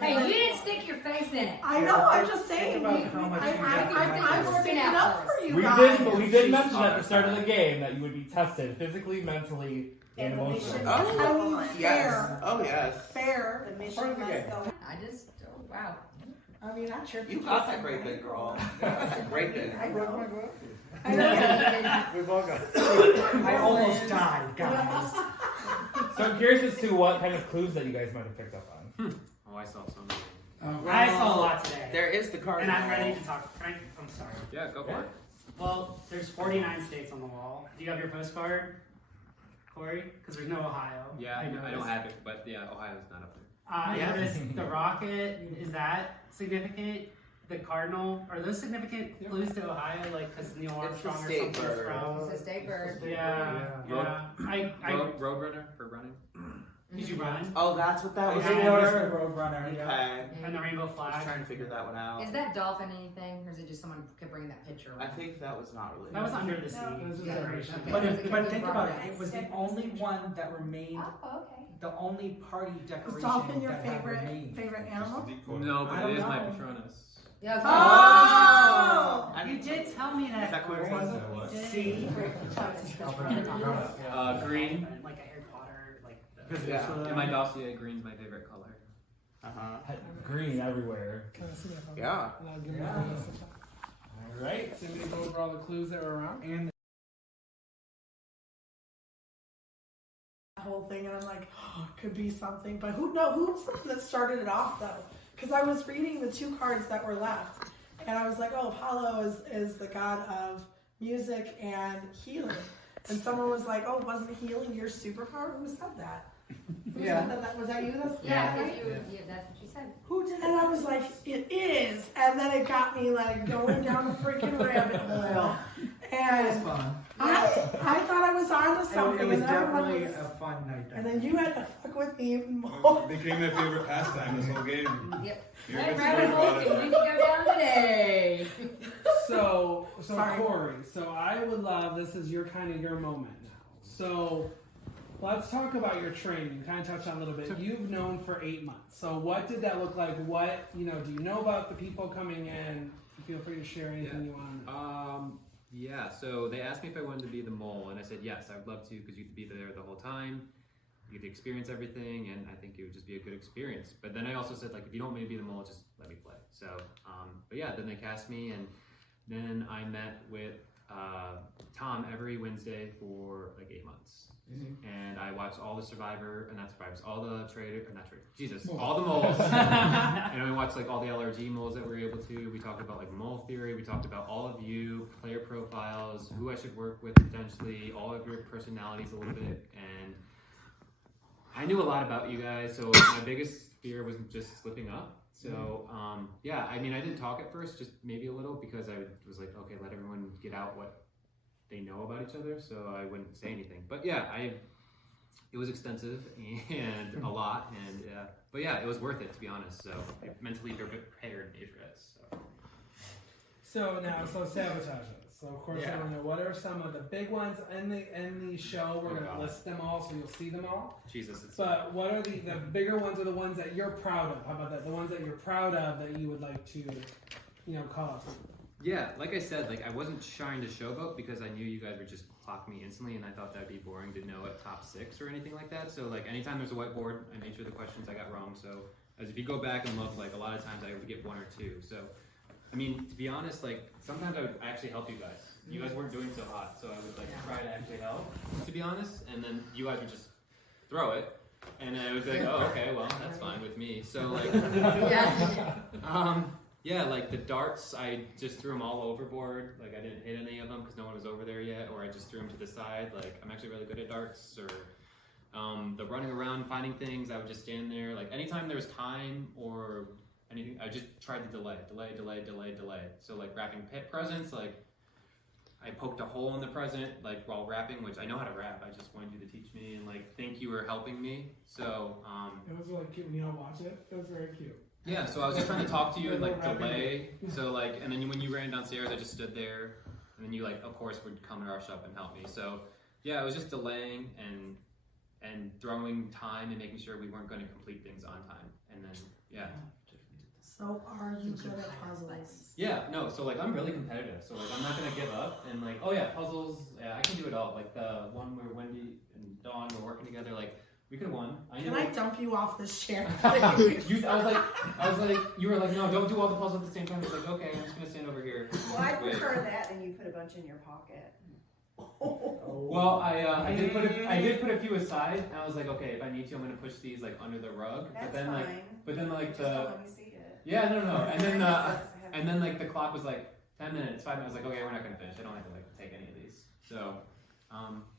Hey, you didn't stick your face in it. I know. I'm just saying. Think about how much you I'm sticking it up for you We guys. did, but we did mention at the start of the game that you would be tested physically, mentally, and emotionally. I mean, fair. Oh yes. Fair. The mission must go. I just, oh, wow. I mean, I tripped. You got that great big girl. That's a great big. I know. We've all got I almost died, guys. So I'm curious as to what kind of clues that you guys might have picked up on. Oh, I saw some. I saw a lot today. There is the card. And I'm ready to talk. Frank, I'm sorry. Yeah, go for it. Well, there's 49 states on the wall. Do you have your postcard, Corey? Because there's no Ohio. Yeah, I don't noticed. have it, but yeah, Ohio's not up there. I noticed the rocket. Is that significant? The cardinal. Are those significant clues to Ohio? Like, because Neil Armstrong or state something's bird. from. It's a state bird. Yeah. Roadrunner for running. Did you run? Oh, that's what that was I for. noticed the Roadrunner. Okay. And the rainbow I was flag. trying to figure that one out. Is that dolphin anything, or is it just someone could bring that picture? I think that was not really. That was under the sea. Okay. But think about it. It was the only one that remained. Oh, okay. The only party decoration Is dolphin your that had favorite remained. animal? No, I but don't it is my know. Patronus. Yeah. Oh! You did tell me that. Is that Corey? See? Green. Like a Harry Potter, like. The, Yeah. In my dossier, green's my favorite color. Green everywhere. Can I see that? Yeah. And I'll give you All right. So we go over all the clues that were around. And Whole thing, and I'm like, oh, it could be something. But who's the one that started it off though? Because I was reading the two cards that were left, and I was like, oh, Apollo is the god of music and healing. And someone was like, oh, wasn't healing your superpower? Who said that? Who said that? Was that you? Yeah, that's what you said. Who did? And I was like, it is. And then it got me like going down the freaking rabbit hole. And it was fun. I thought I was onto something. It was and everyone definitely was- a fun night. And then you had to fuck with me even more. It became my favorite pastime this whole game. Yep. You're That gonna rabbit see hole about can it. really go down today. So Sorry. Corey, so I would love, this is your kind of your moment now. So let's talk about your training. Kind of touched on a little bit. You've known for 8 months. So what did that look like? What, do you know about the people coming in? Feel free to share anything you want. Yeah, so they asked me if I wanted to be the mole, and I said yes, I would love to because you could be there the whole time. You get to experience everything, and I think it would just be a good experience. But then I also said, like, if you don't want me to be the mole, just let me play. So, but yeah, then they cast me, and then I met with Tom every Wednesday for like 8 months. And I watched all the all the all the moles. And I watched like all the LRG moles that we were able to. We talked about like mole theory. We talked about all of you, player profiles, who I should work with potentially, all of your personalities a little bit. And I knew a lot about you guys, so my biggest fear was just slipping up. So, yeah, I mean, I didn't talk at first, just maybe a little, because I was like, okay, let everyone get out what they know about each other, so I wouldn't say anything. But yeah, it was extensive and a lot, and but yeah, it was worth it, to be honest. So I mentally prepared me for this. So sabotages. So of course I want to know what are some of the big ones in the show. We're gonna list them all, so you'll see them all. Jesus. But what are the bigger ones, or the ones that you're proud of? How about that? The ones that you're proud of that you would like to, call out. Yeah, like I said, like I wasn't trying to showboat because I knew you guys would just clock me instantly, and I thought that'd be boring to know at top 6 or anything like that. So like anytime there's a whiteboard, I made sure the questions I got wrong. So as if you go back and look, like a lot of times I would get 1 or 2. So I mean, to be honest, like sometimes I would actually help you guys. You guys weren't doing so hot, so I would like try to actually help, to be honest. And then you guys would just throw it, and I would be like, oh, okay, well, that's fine with me. So like, yeah, like the darts, I just threw them all overboard. Like I didn't hit any of them because no one was over there yet, or I just threw them to the side. Like I'm actually really good at darts, or the running around finding things. I would just stand there. Like anytime there was time or anything, I just tried to delay. So like wrapping pet presents, like I poked a hole in the present, like while rapping, which I know how to rap. I just wanted you to teach me, and like think you were helping me. So It was really cute when you all watch it. It was very cute. yeah, so I was just trying to talk to you and like delay. So like, and then when you ran downstairs, I just stood there, and then you like, of course, would come and rush up and help me. So yeah, it was just delaying and throwing time and making sure we weren't going to complete things on time. And then yeah. So are you good at puzzles? Yeah, no, so like I'm really competitive. So like I'm not gonna give up and like, oh yeah, puzzles, yeah, I can do it all. Like the one where Wendy and Dawn were working together, like we could have won. Can I dump you off this chair? I was like, you were like, no, don't do all the puzzles at the same time. It's like, okay, I'm just gonna stand over here. Well, I Wait. prefer that than you put a bunch in your pocket. Well, I did put a few aside, and I was like, okay, if I need to, I'm gonna push these like under the rug. That's but then fine. like Just don't let me see it. yeah, no, and then like the clock was like 10 minutes, 5 minutes. I was like, okay, we're not gonna finish. I don't have to like take any of these. So,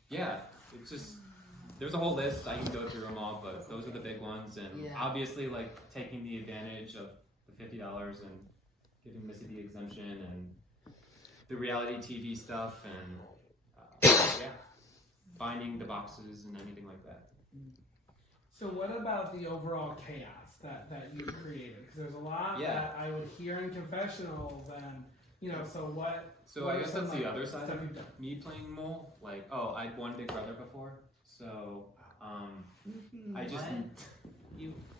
yeah, it's just there's a whole list. I can go through them all, but those are the big ones. And Yeah. obviously, like taking the advantage of the $50 and giving Missy the exemption and the reality TV stuff and yeah, finding the boxes and anything like that. So what about the overall chaos that you created? Because there's a lot Yeah. that I would hear in confessionals, and so what? So what I are guess some that's the other side stuff of you've done? me playing mole. Like, oh, I'd won Big Brother before, so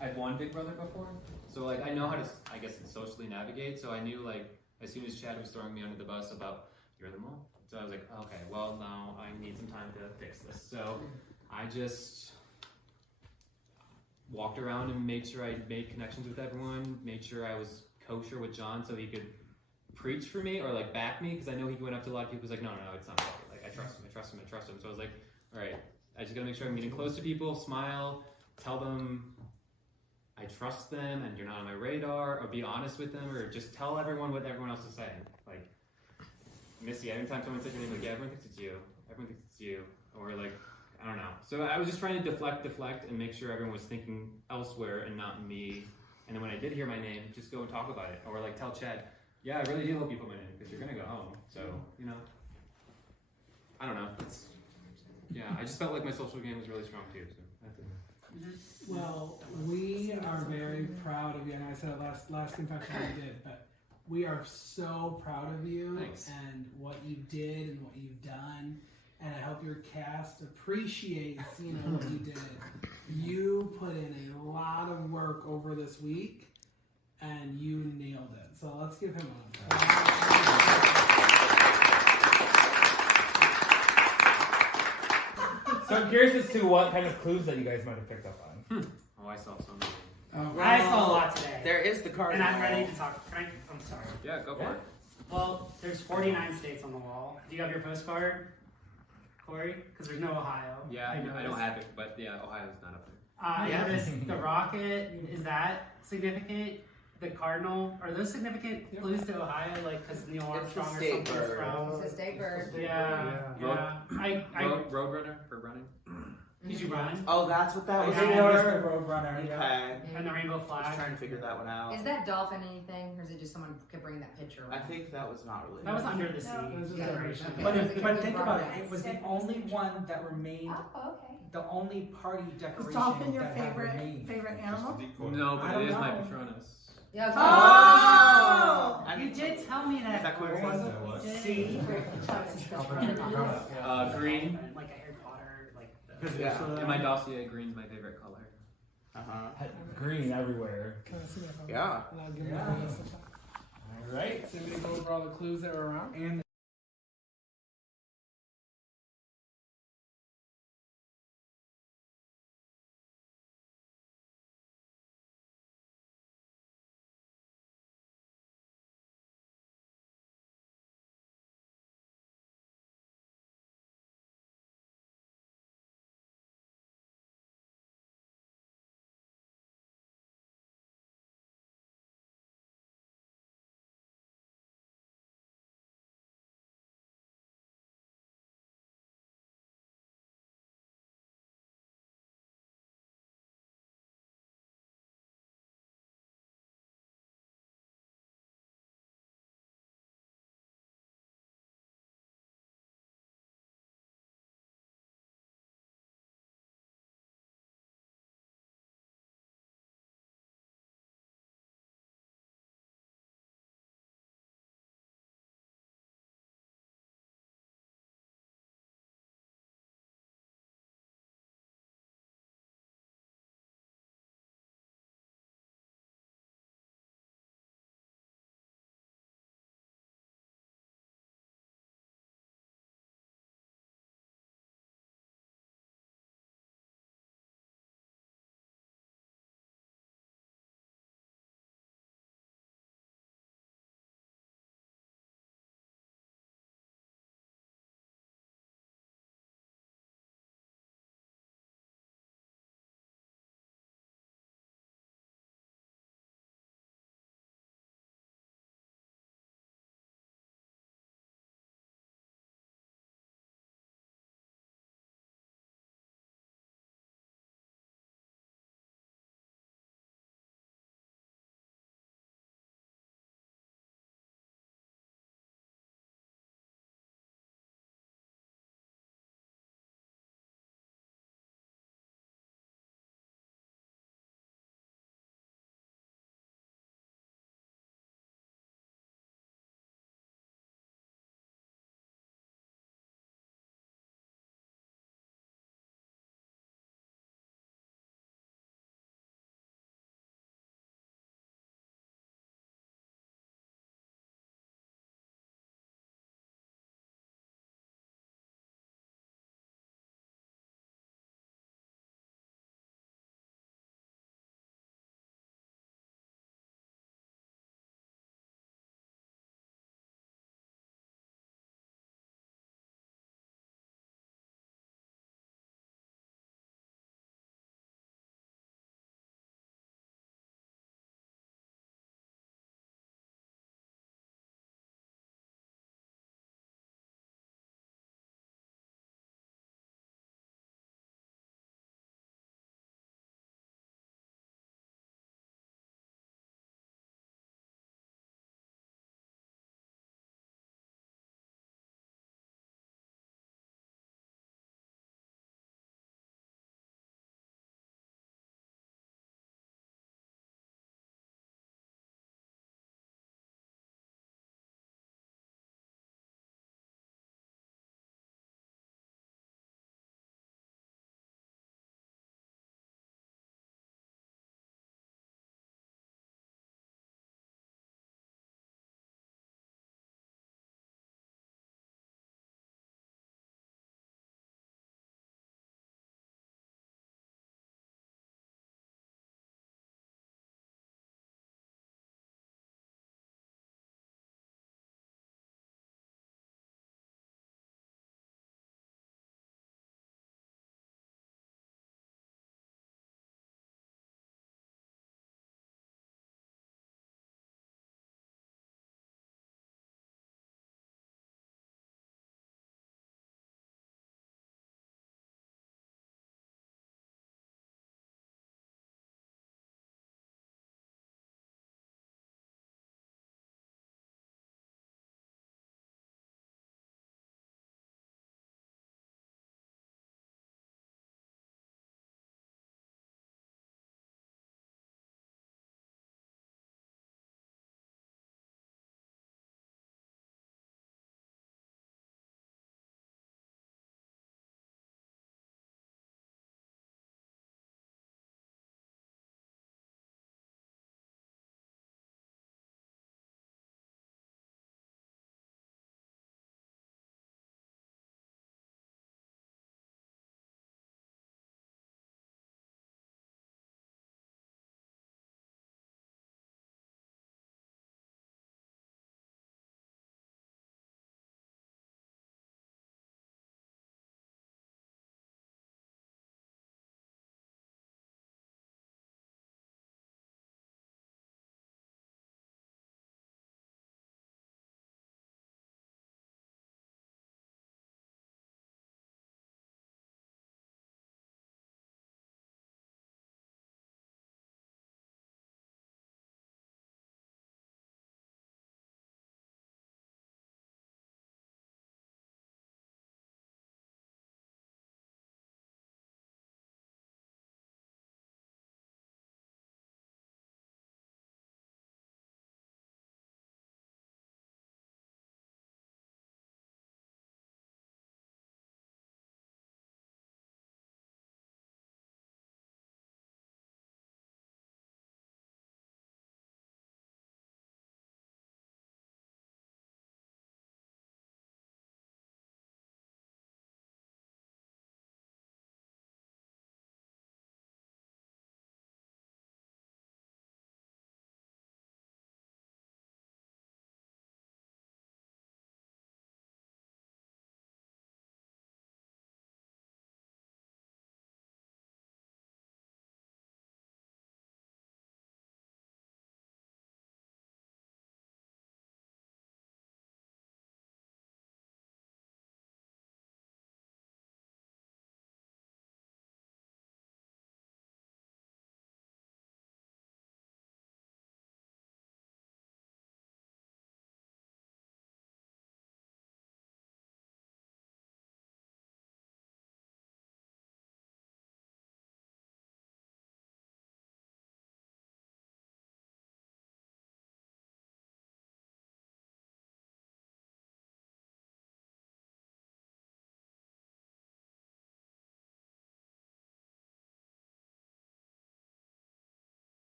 I've won Big Brother before, so like I know how to, I guess, socially navigate. So I knew like as soon as Chad was throwing me under the bus about you're the mole, so I was like, okay, well now I need some time to fix this. So I just walked around and made sure I made connections with everyone, made sure I was kosher with John so he could preach for me or like back me, because I know he went up to a lot of people. He's like, no, it's not right. Like I trust him. So I was like, all right, I just gotta make sure I'm getting close to people, smile, tell them I trust them and you're not on my radar, or be honest with them, or just tell everyone what everyone else is saying. Like Missy, every time someone says your name, like, yeah, everyone thinks it's you, or like, I don't know. So I was just trying to deflect, and make sure everyone was thinking elsewhere and not me. And then when I did hear my name, just go and talk about it, or like tell Chad, yeah, I really do hope you put my name because you're gonna go home. So I don't know. Yeah, I just felt like my social game was really strong too. So that's it. Well, we are very proud of you, and I said it last confession we did, but we are so proud of you. Thanks. And what you did and what you've done, and I hope your cast appreciates what you did. You put in a lot of work over this week, and you nailed it. So let's give him a So I'm curious as to what kind of clues that you guys might have picked up on. Oh, I saw so many. I saw a lot today. There is the card. And I'm ready to talk. Frank, I'm sorry. Yeah, go for it. Well, there's 49 states on the wall. Do you have your postcard, Corey? Because there's no Ohio. Yeah, I don't have it, but yeah, Ohio's not up there. I noticed the rocket. Is that significant? The cardinal, are those significant clues to Ohio? Like, because Neil Armstrong or state something's bird. from. It's a state bird. Yeah. Roadrunner for running. Did you run? Oh, that's what that was Yeah, for? it's the Roadrunner. Okay. Yeah. And the rainbow I was flag. trying to figure that one out. Is that dolphin anything, or is it just someone could bring that picture I around? think that was not really. That was under the sea. It was a Yeah. celebration. But think about it. It was the only one that remained. Oh, okay. The only party decoration Is dolphin your that had favorite remained. animal? No, I but don't it is my know. Patronus. Yeah. Oh! You did tell me that. Is that Corey. Corey? See? Green. Like a Harry Potter, like the. Yeah. In my dossier, green's my favorite color. Green everywhere. Yeah. And I'll give him a list. All right. So we go over all the clues that were around. And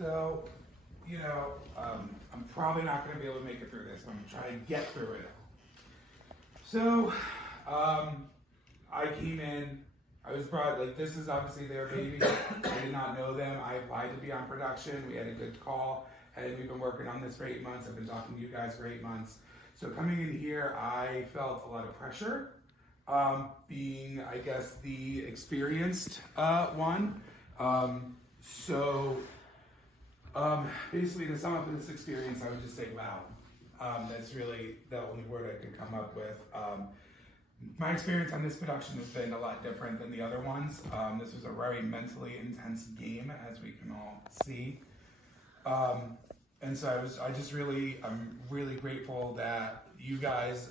So, you know, I'm probably not going to be able to make it through this. I'm going to try to get through it. So, I came in, I was brought, like, this is obviously their baby. I did not know them. I applied to be on production. We had a good call, and we've been working on this for 8 months. I've been talking to you guys for 8 months. So coming in here, I felt a lot of pressure, being, I guess, the experienced one. Basically, to sum up this experience, I would just say, wow. That's really the only word I could come up with. My experience on this production has been a lot different than the other ones. This was a very mentally intense game, as we can all see. And so I'm really grateful that you guys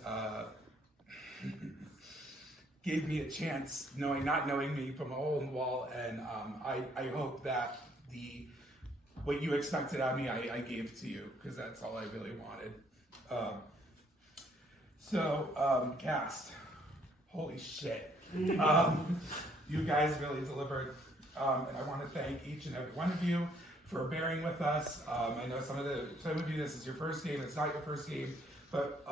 gave me a chance, not knowing me from a hole in the wall, and I hope that what you expected out of me, I gave to you, because that's all I really wanted. Cast. Holy shit. You guys really delivered, and I want to thank each and every one of you for bearing with us. I know some of you, this is your first game. It's not your first game, but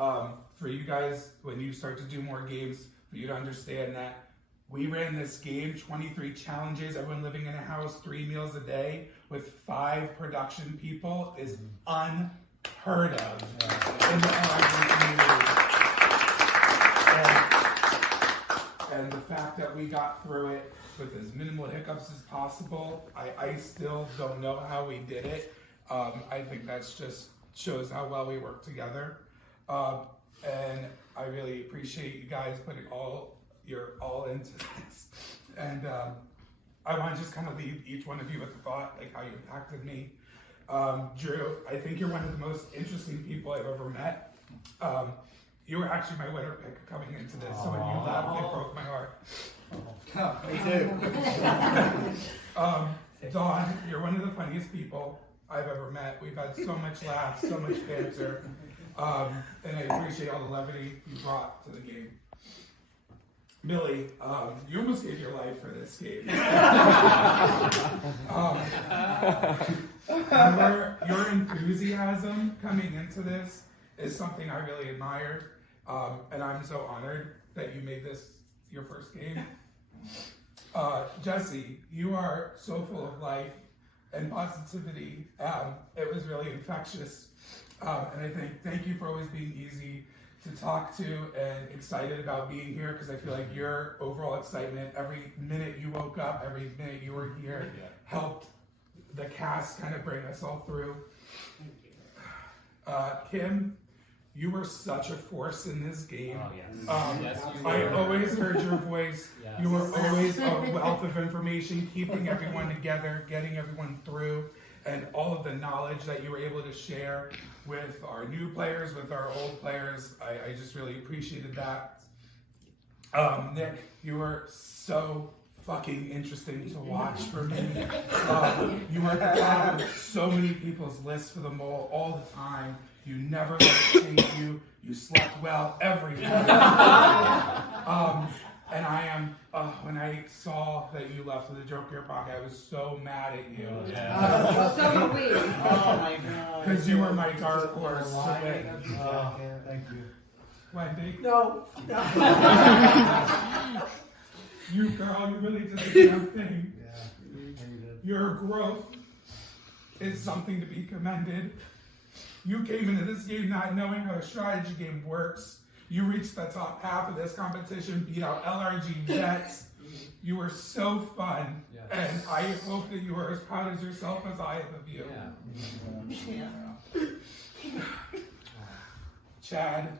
for you guys, when you start to do more games, for you to understand that we ran this game, 23 challenges, everyone living in a house, 3 meals a day, with 5 production people is unheard of in the LRG community. And the fact that we got through it with as minimal hiccups as possible, I still don't know how we did it. I think that's just shows how well we work together. And I really appreciate you guys putting your all into this. And I want to just kind of leave each one of you with a thought, like how you impacted me. Drew, I think you're one of the most interesting people I've ever met. You were actually my winner pick coming into this, so when you left, it broke my heart. Me too. Dawn, you're one of the funniest people I've ever met. We've had so much laughs, so much banter, and I appreciate all the levity you brought to the game. Millie, you almost gave your life for this game. Your enthusiasm coming into this is something I really admired. And I'm so honored that you made this your first game. Jesse, you are so full of life and positivity. It was really infectious. And I thank you for always being easy to talk to and excited about being here, because I feel like your overall excitement, every minute you woke up, every minute you were here, helped the cast kind of bring us all through. Kim, you were such a force in this game. Oh, yes. I always heard your voice. Yes. You were always a wealth of information, keeping everyone together, getting everyone through, and all of the knowledge that you were able to share with our new players, with our old players. I just really appreciated that. Nick, you were so fucking interesting to watch for me. You were at the top of so many people's lists for the mole all the time. You never let it change you. You slept well every night. And I am, when I saw that you left with the Joker pocket, I was so mad at you. So were we. Oh my god. Because you were my dark horse to win. Thank you. Wendy, No. you girl, you really did the damn thing. Your growth is something to be commended. You came into this game not knowing how a strategy game works. You reached the top half of this competition, beat out LRG vets. You were so fun, and I hope that you are as proud as yourself as I am of you. Chad,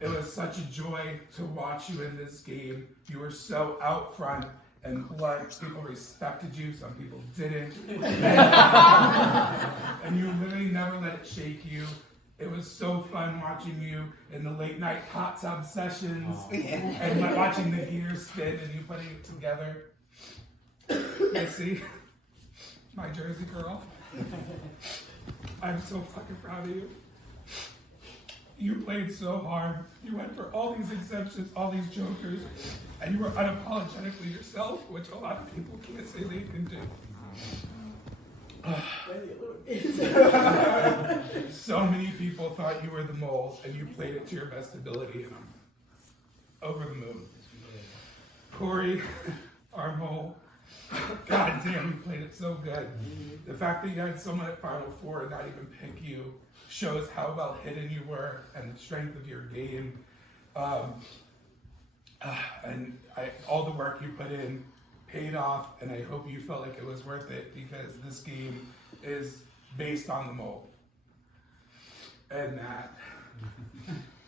it was such a joy to watch you in this game. You were so out front and blunt. People respected you, some people didn't. And you literally never let it shake you. It was so fun watching you in the late night hot tub sessions and watching the gears spin and you putting it together. Missy, my Jersey girl, I'm so fucking proud of you. You played so hard. You went for all these exceptions, all these jokers, and you were unapologetically yourself, which a lot of people can't say they can do. So many people thought you were the mole, and you played it to your best ability, and I'm over the moon. Corey, our mole, god damn, you played it so good. The fact that you had someone at Final Four and not even pick you shows how well hidden you were and the strength of your game. And all the work you put in paid off, and I hope you felt like it was worth it, because this game is based on the mole. And Matt,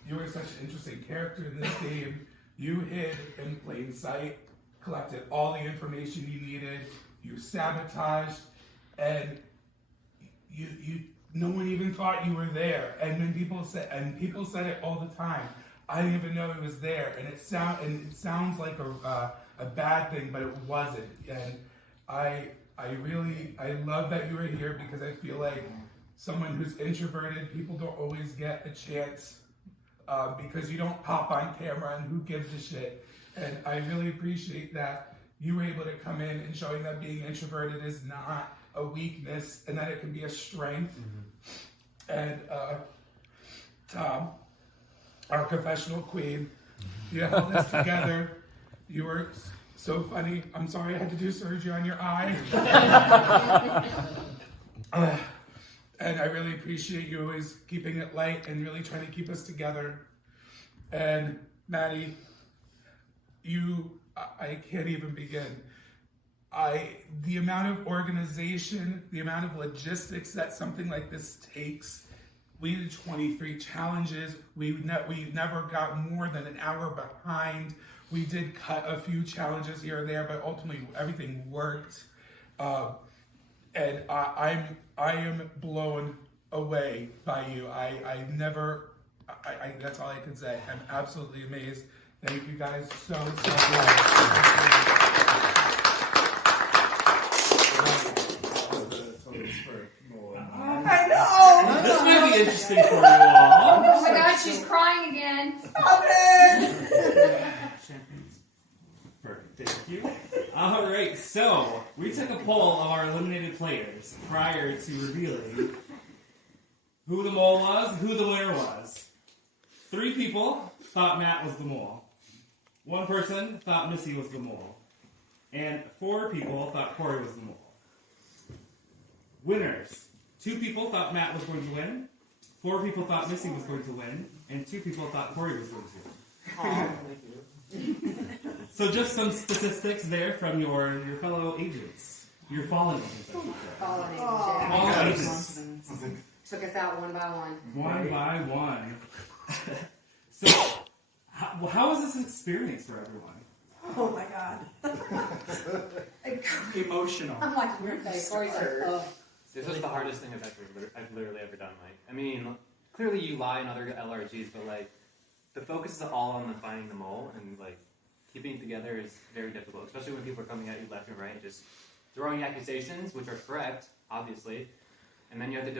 you were such an interesting character in this game. You hid in plain sight, collected all the information you needed, you sabotaged, and you no one even thought you were there. And when people said it all the time, I didn't even know it was there. And it sounds like a bad thing, but it wasn't. And I love that you were here, because I feel like someone who's introverted, people don't always get a chance because you don't pop on camera, and who gives a shit. And I really appreciate that you were able to come in and showing that being introverted is not a weakness, and that it can be a strength. And Tom, our professional queen, you held us together. You were so funny. I'm sorry I had to do surgery on your eye. And I really appreciate you always keeping it light and really trying to keep us together. And Maddie, I can't even begin. The amount of organization, the amount of logistics that something like this takes. We did 23 challenges. We never got more than an hour behind. We did cut a few challenges here and there, but ultimately everything worked. And I am blown away by you. I that's all I can say. I'm absolutely amazed. Thank you guys so much. I know! This may be interesting for you all. Oh my god, she's crying again. Stop it! Perfect, thank you. Alright, so we took a poll of our eliminated players prior to revealing who the mole was, who the winner was. 3 people thought Matt was the mole. 1 person thought Missy was the mole. And 4 people thought Corey was the mole. Winners. 2 people thought Matt was going to win. 4 people thought Missy was going to win. And 2 people thought Corey was going to win. So just some statistics there from your fellow agents. Your fallen agents, I should say. Fallen agents. Fallen agents. Took us out one by one. One by one. So, how was this experience for everyone? Oh my god. Emotional. I'm like, your face. Corey's like, oh. This was the hardest thing I've literally ever done. Like, I mean, clearly you lie in other LRGs, but like, the focus is all on finding the mole, and like, keeping it together is very difficult, especially when people are coming at you left and right, just throwing accusations, which are correct, obviously, and then you have to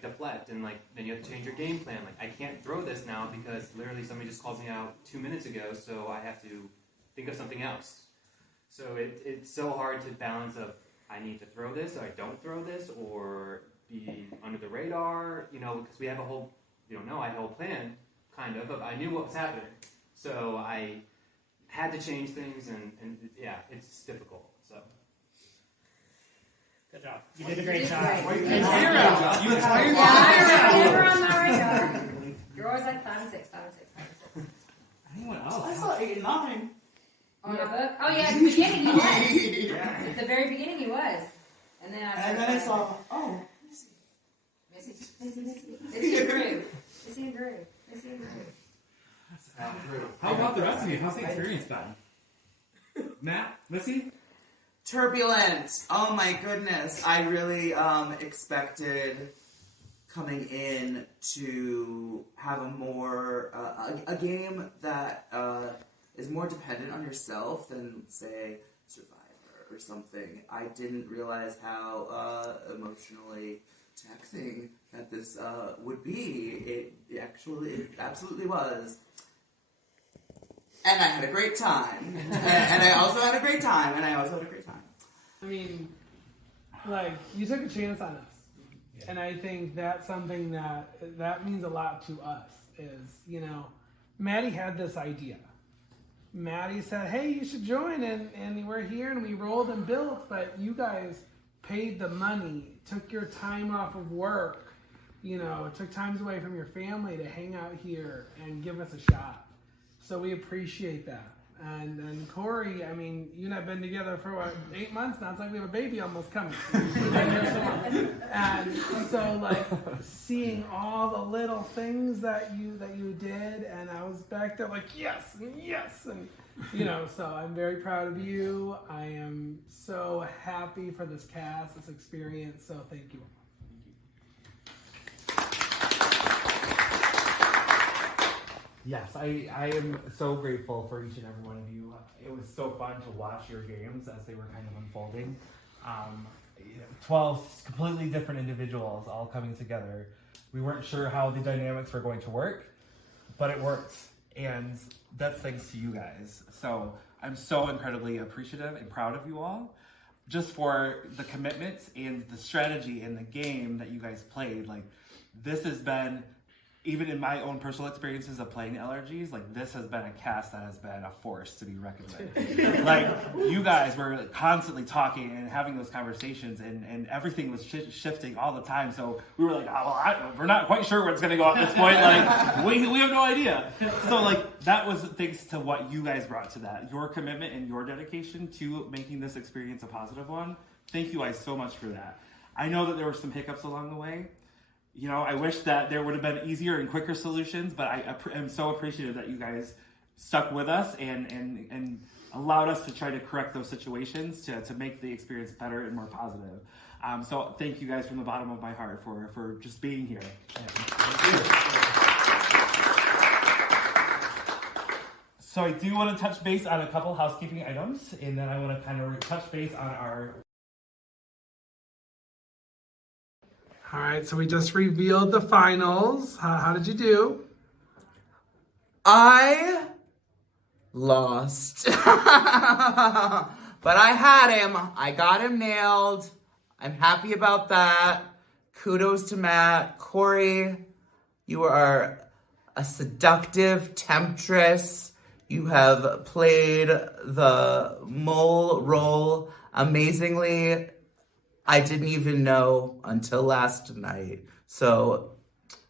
deflect, and like then you have to change your game plan. Like, I can't throw this now because literally somebody just called me out 2 minutes ago, so I have to think of something else. So it's so hard to balance of I need to throw this, or I don't throw this, or be under the radar, because we have a whole, I had a whole plan, kind of, but I knew what was happening. So I had to change things, and yeah, it's difficult, so. Good job. You did a great job. Great. Good job. You entire job. You're on my radar. You're always like 5 and 6, 5 and 6, 5 and 6. Anyone else? I saw 8 and 9. On my book? Oh yeah, at the beginning he was. At the very beginning he was. And then I saw, Missy and Drew. Missy and Drew. How about the rest of you? How's the experience been? Matt? Missy? Turbulent. Oh my goodness. I really expected coming in to have a game that is more dependent on yourself than, say, Survivor or something. I didn't realize how emotionally taxing that this would be. It absolutely was. And I had a great time. and I also had a great time. I mean, Like, you took a chance on us. And I think that's something that means a lot to us is, you know, Maddie had this idea. Maddie said, hey, you should join, and we're here, and we rolled and built, but you guys paid the money, took your time off of work, you know, took times away from your family to hang out here and give us a shot. So we appreciate that. And Corey, I mean, you and I have been together for what, 8 months now? It's like we have a baby almost coming. And so, like, seeing all the little things that you did, and I was back there like, yes, and you know, so I'm very proud of you. I am so happy for this cast, this experience. So thank you. Yes, I am so grateful for each and every one of you. It was so fun to watch your games as they were kind of unfolding. 12 completely different individuals all coming together. We weren't sure how the dynamics were going to work, but it worked. And that's thanks to you guys. So I'm so incredibly appreciative and proud of you all just for the commitment and the strategy and the game that you guys played. Like, this has been, even in my own personal experiences of playing LRGs, like, this has been a cast that has been a force to be reckoned with. Like, you guys were constantly talking and having those conversations, and everything was shifting all the time. So we were like, we're not quite sure where it's going to go at this point. Like, we have no idea. So, like, that was thanks to what you guys brought to that. Your commitment and your dedication to making this experience a positive one. Thank you guys so much for that. I know that there were some hiccups along the way. You know, I wish that there would have been easier and quicker solutions, but I am so appreciative that you guys stuck with us and allowed us to try to correct those situations to make the experience better and more positive. So thank you guys from the bottom of my heart for just being here. So I do want to touch base on a couple housekeeping items, and then I want to kind of touch base on our... All right, so we just revealed the finals. How did you do? I lost. But I had him. I got him nailed. I'm happy about that. Kudos to Matt. Corey, you are a seductive temptress. You have played the mole role amazingly. I didn't even know until last night. So,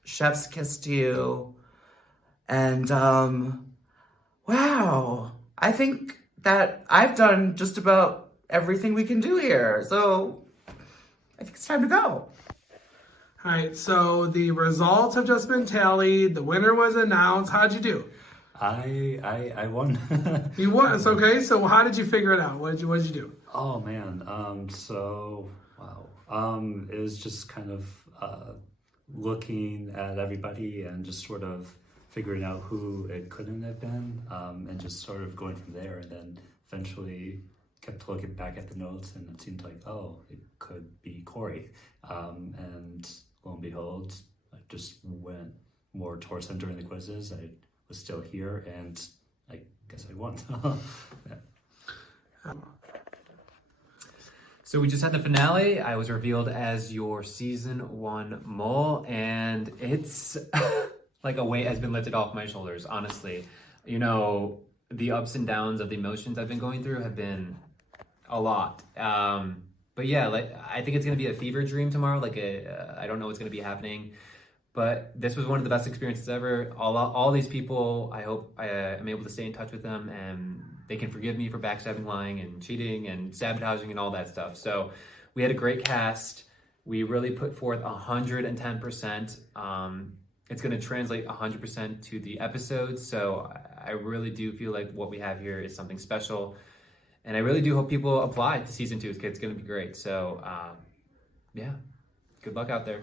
chef's kiss to you. And, wow. I think that I've done just about everything we can do here. So, I think it's time to go. All right, so the results have just been tallied. The winner was announced. How'd you do? I won. You won. It's okay. So how did you figure it out? What did you do? Oh man. It was just kind of looking at everybody and just sort of figuring out who it couldn't have been, and just sort of going from there. And then eventually kept looking back at the notes, and it seemed like, oh, it could be Corey. And lo and behold, I just went more towards him during the quizzes. I was still here, and I guess I won. Yeah. So we just had the finale. I was revealed as your season 1 mole, and it's like a weight has been lifted off my shoulders, honestly. You know, the ups and downs of the emotions I've been going through have been a lot. But yeah, like, I think it's going to be a fever dream tomorrow. Like, I don't know what's going to be happening. But this was one of the best experiences ever. All these people, I hope I am able to stay in touch with them, and they can forgive me for backstabbing, lying, and cheating, and sabotaging, and all that stuff. So we had a great cast. We really put forth 110%. It's going to translate 100% to the episodes. So I really do feel like what we have here is something special. And I really do hope people apply to season 2. It's going to be great. So yeah, good luck out there.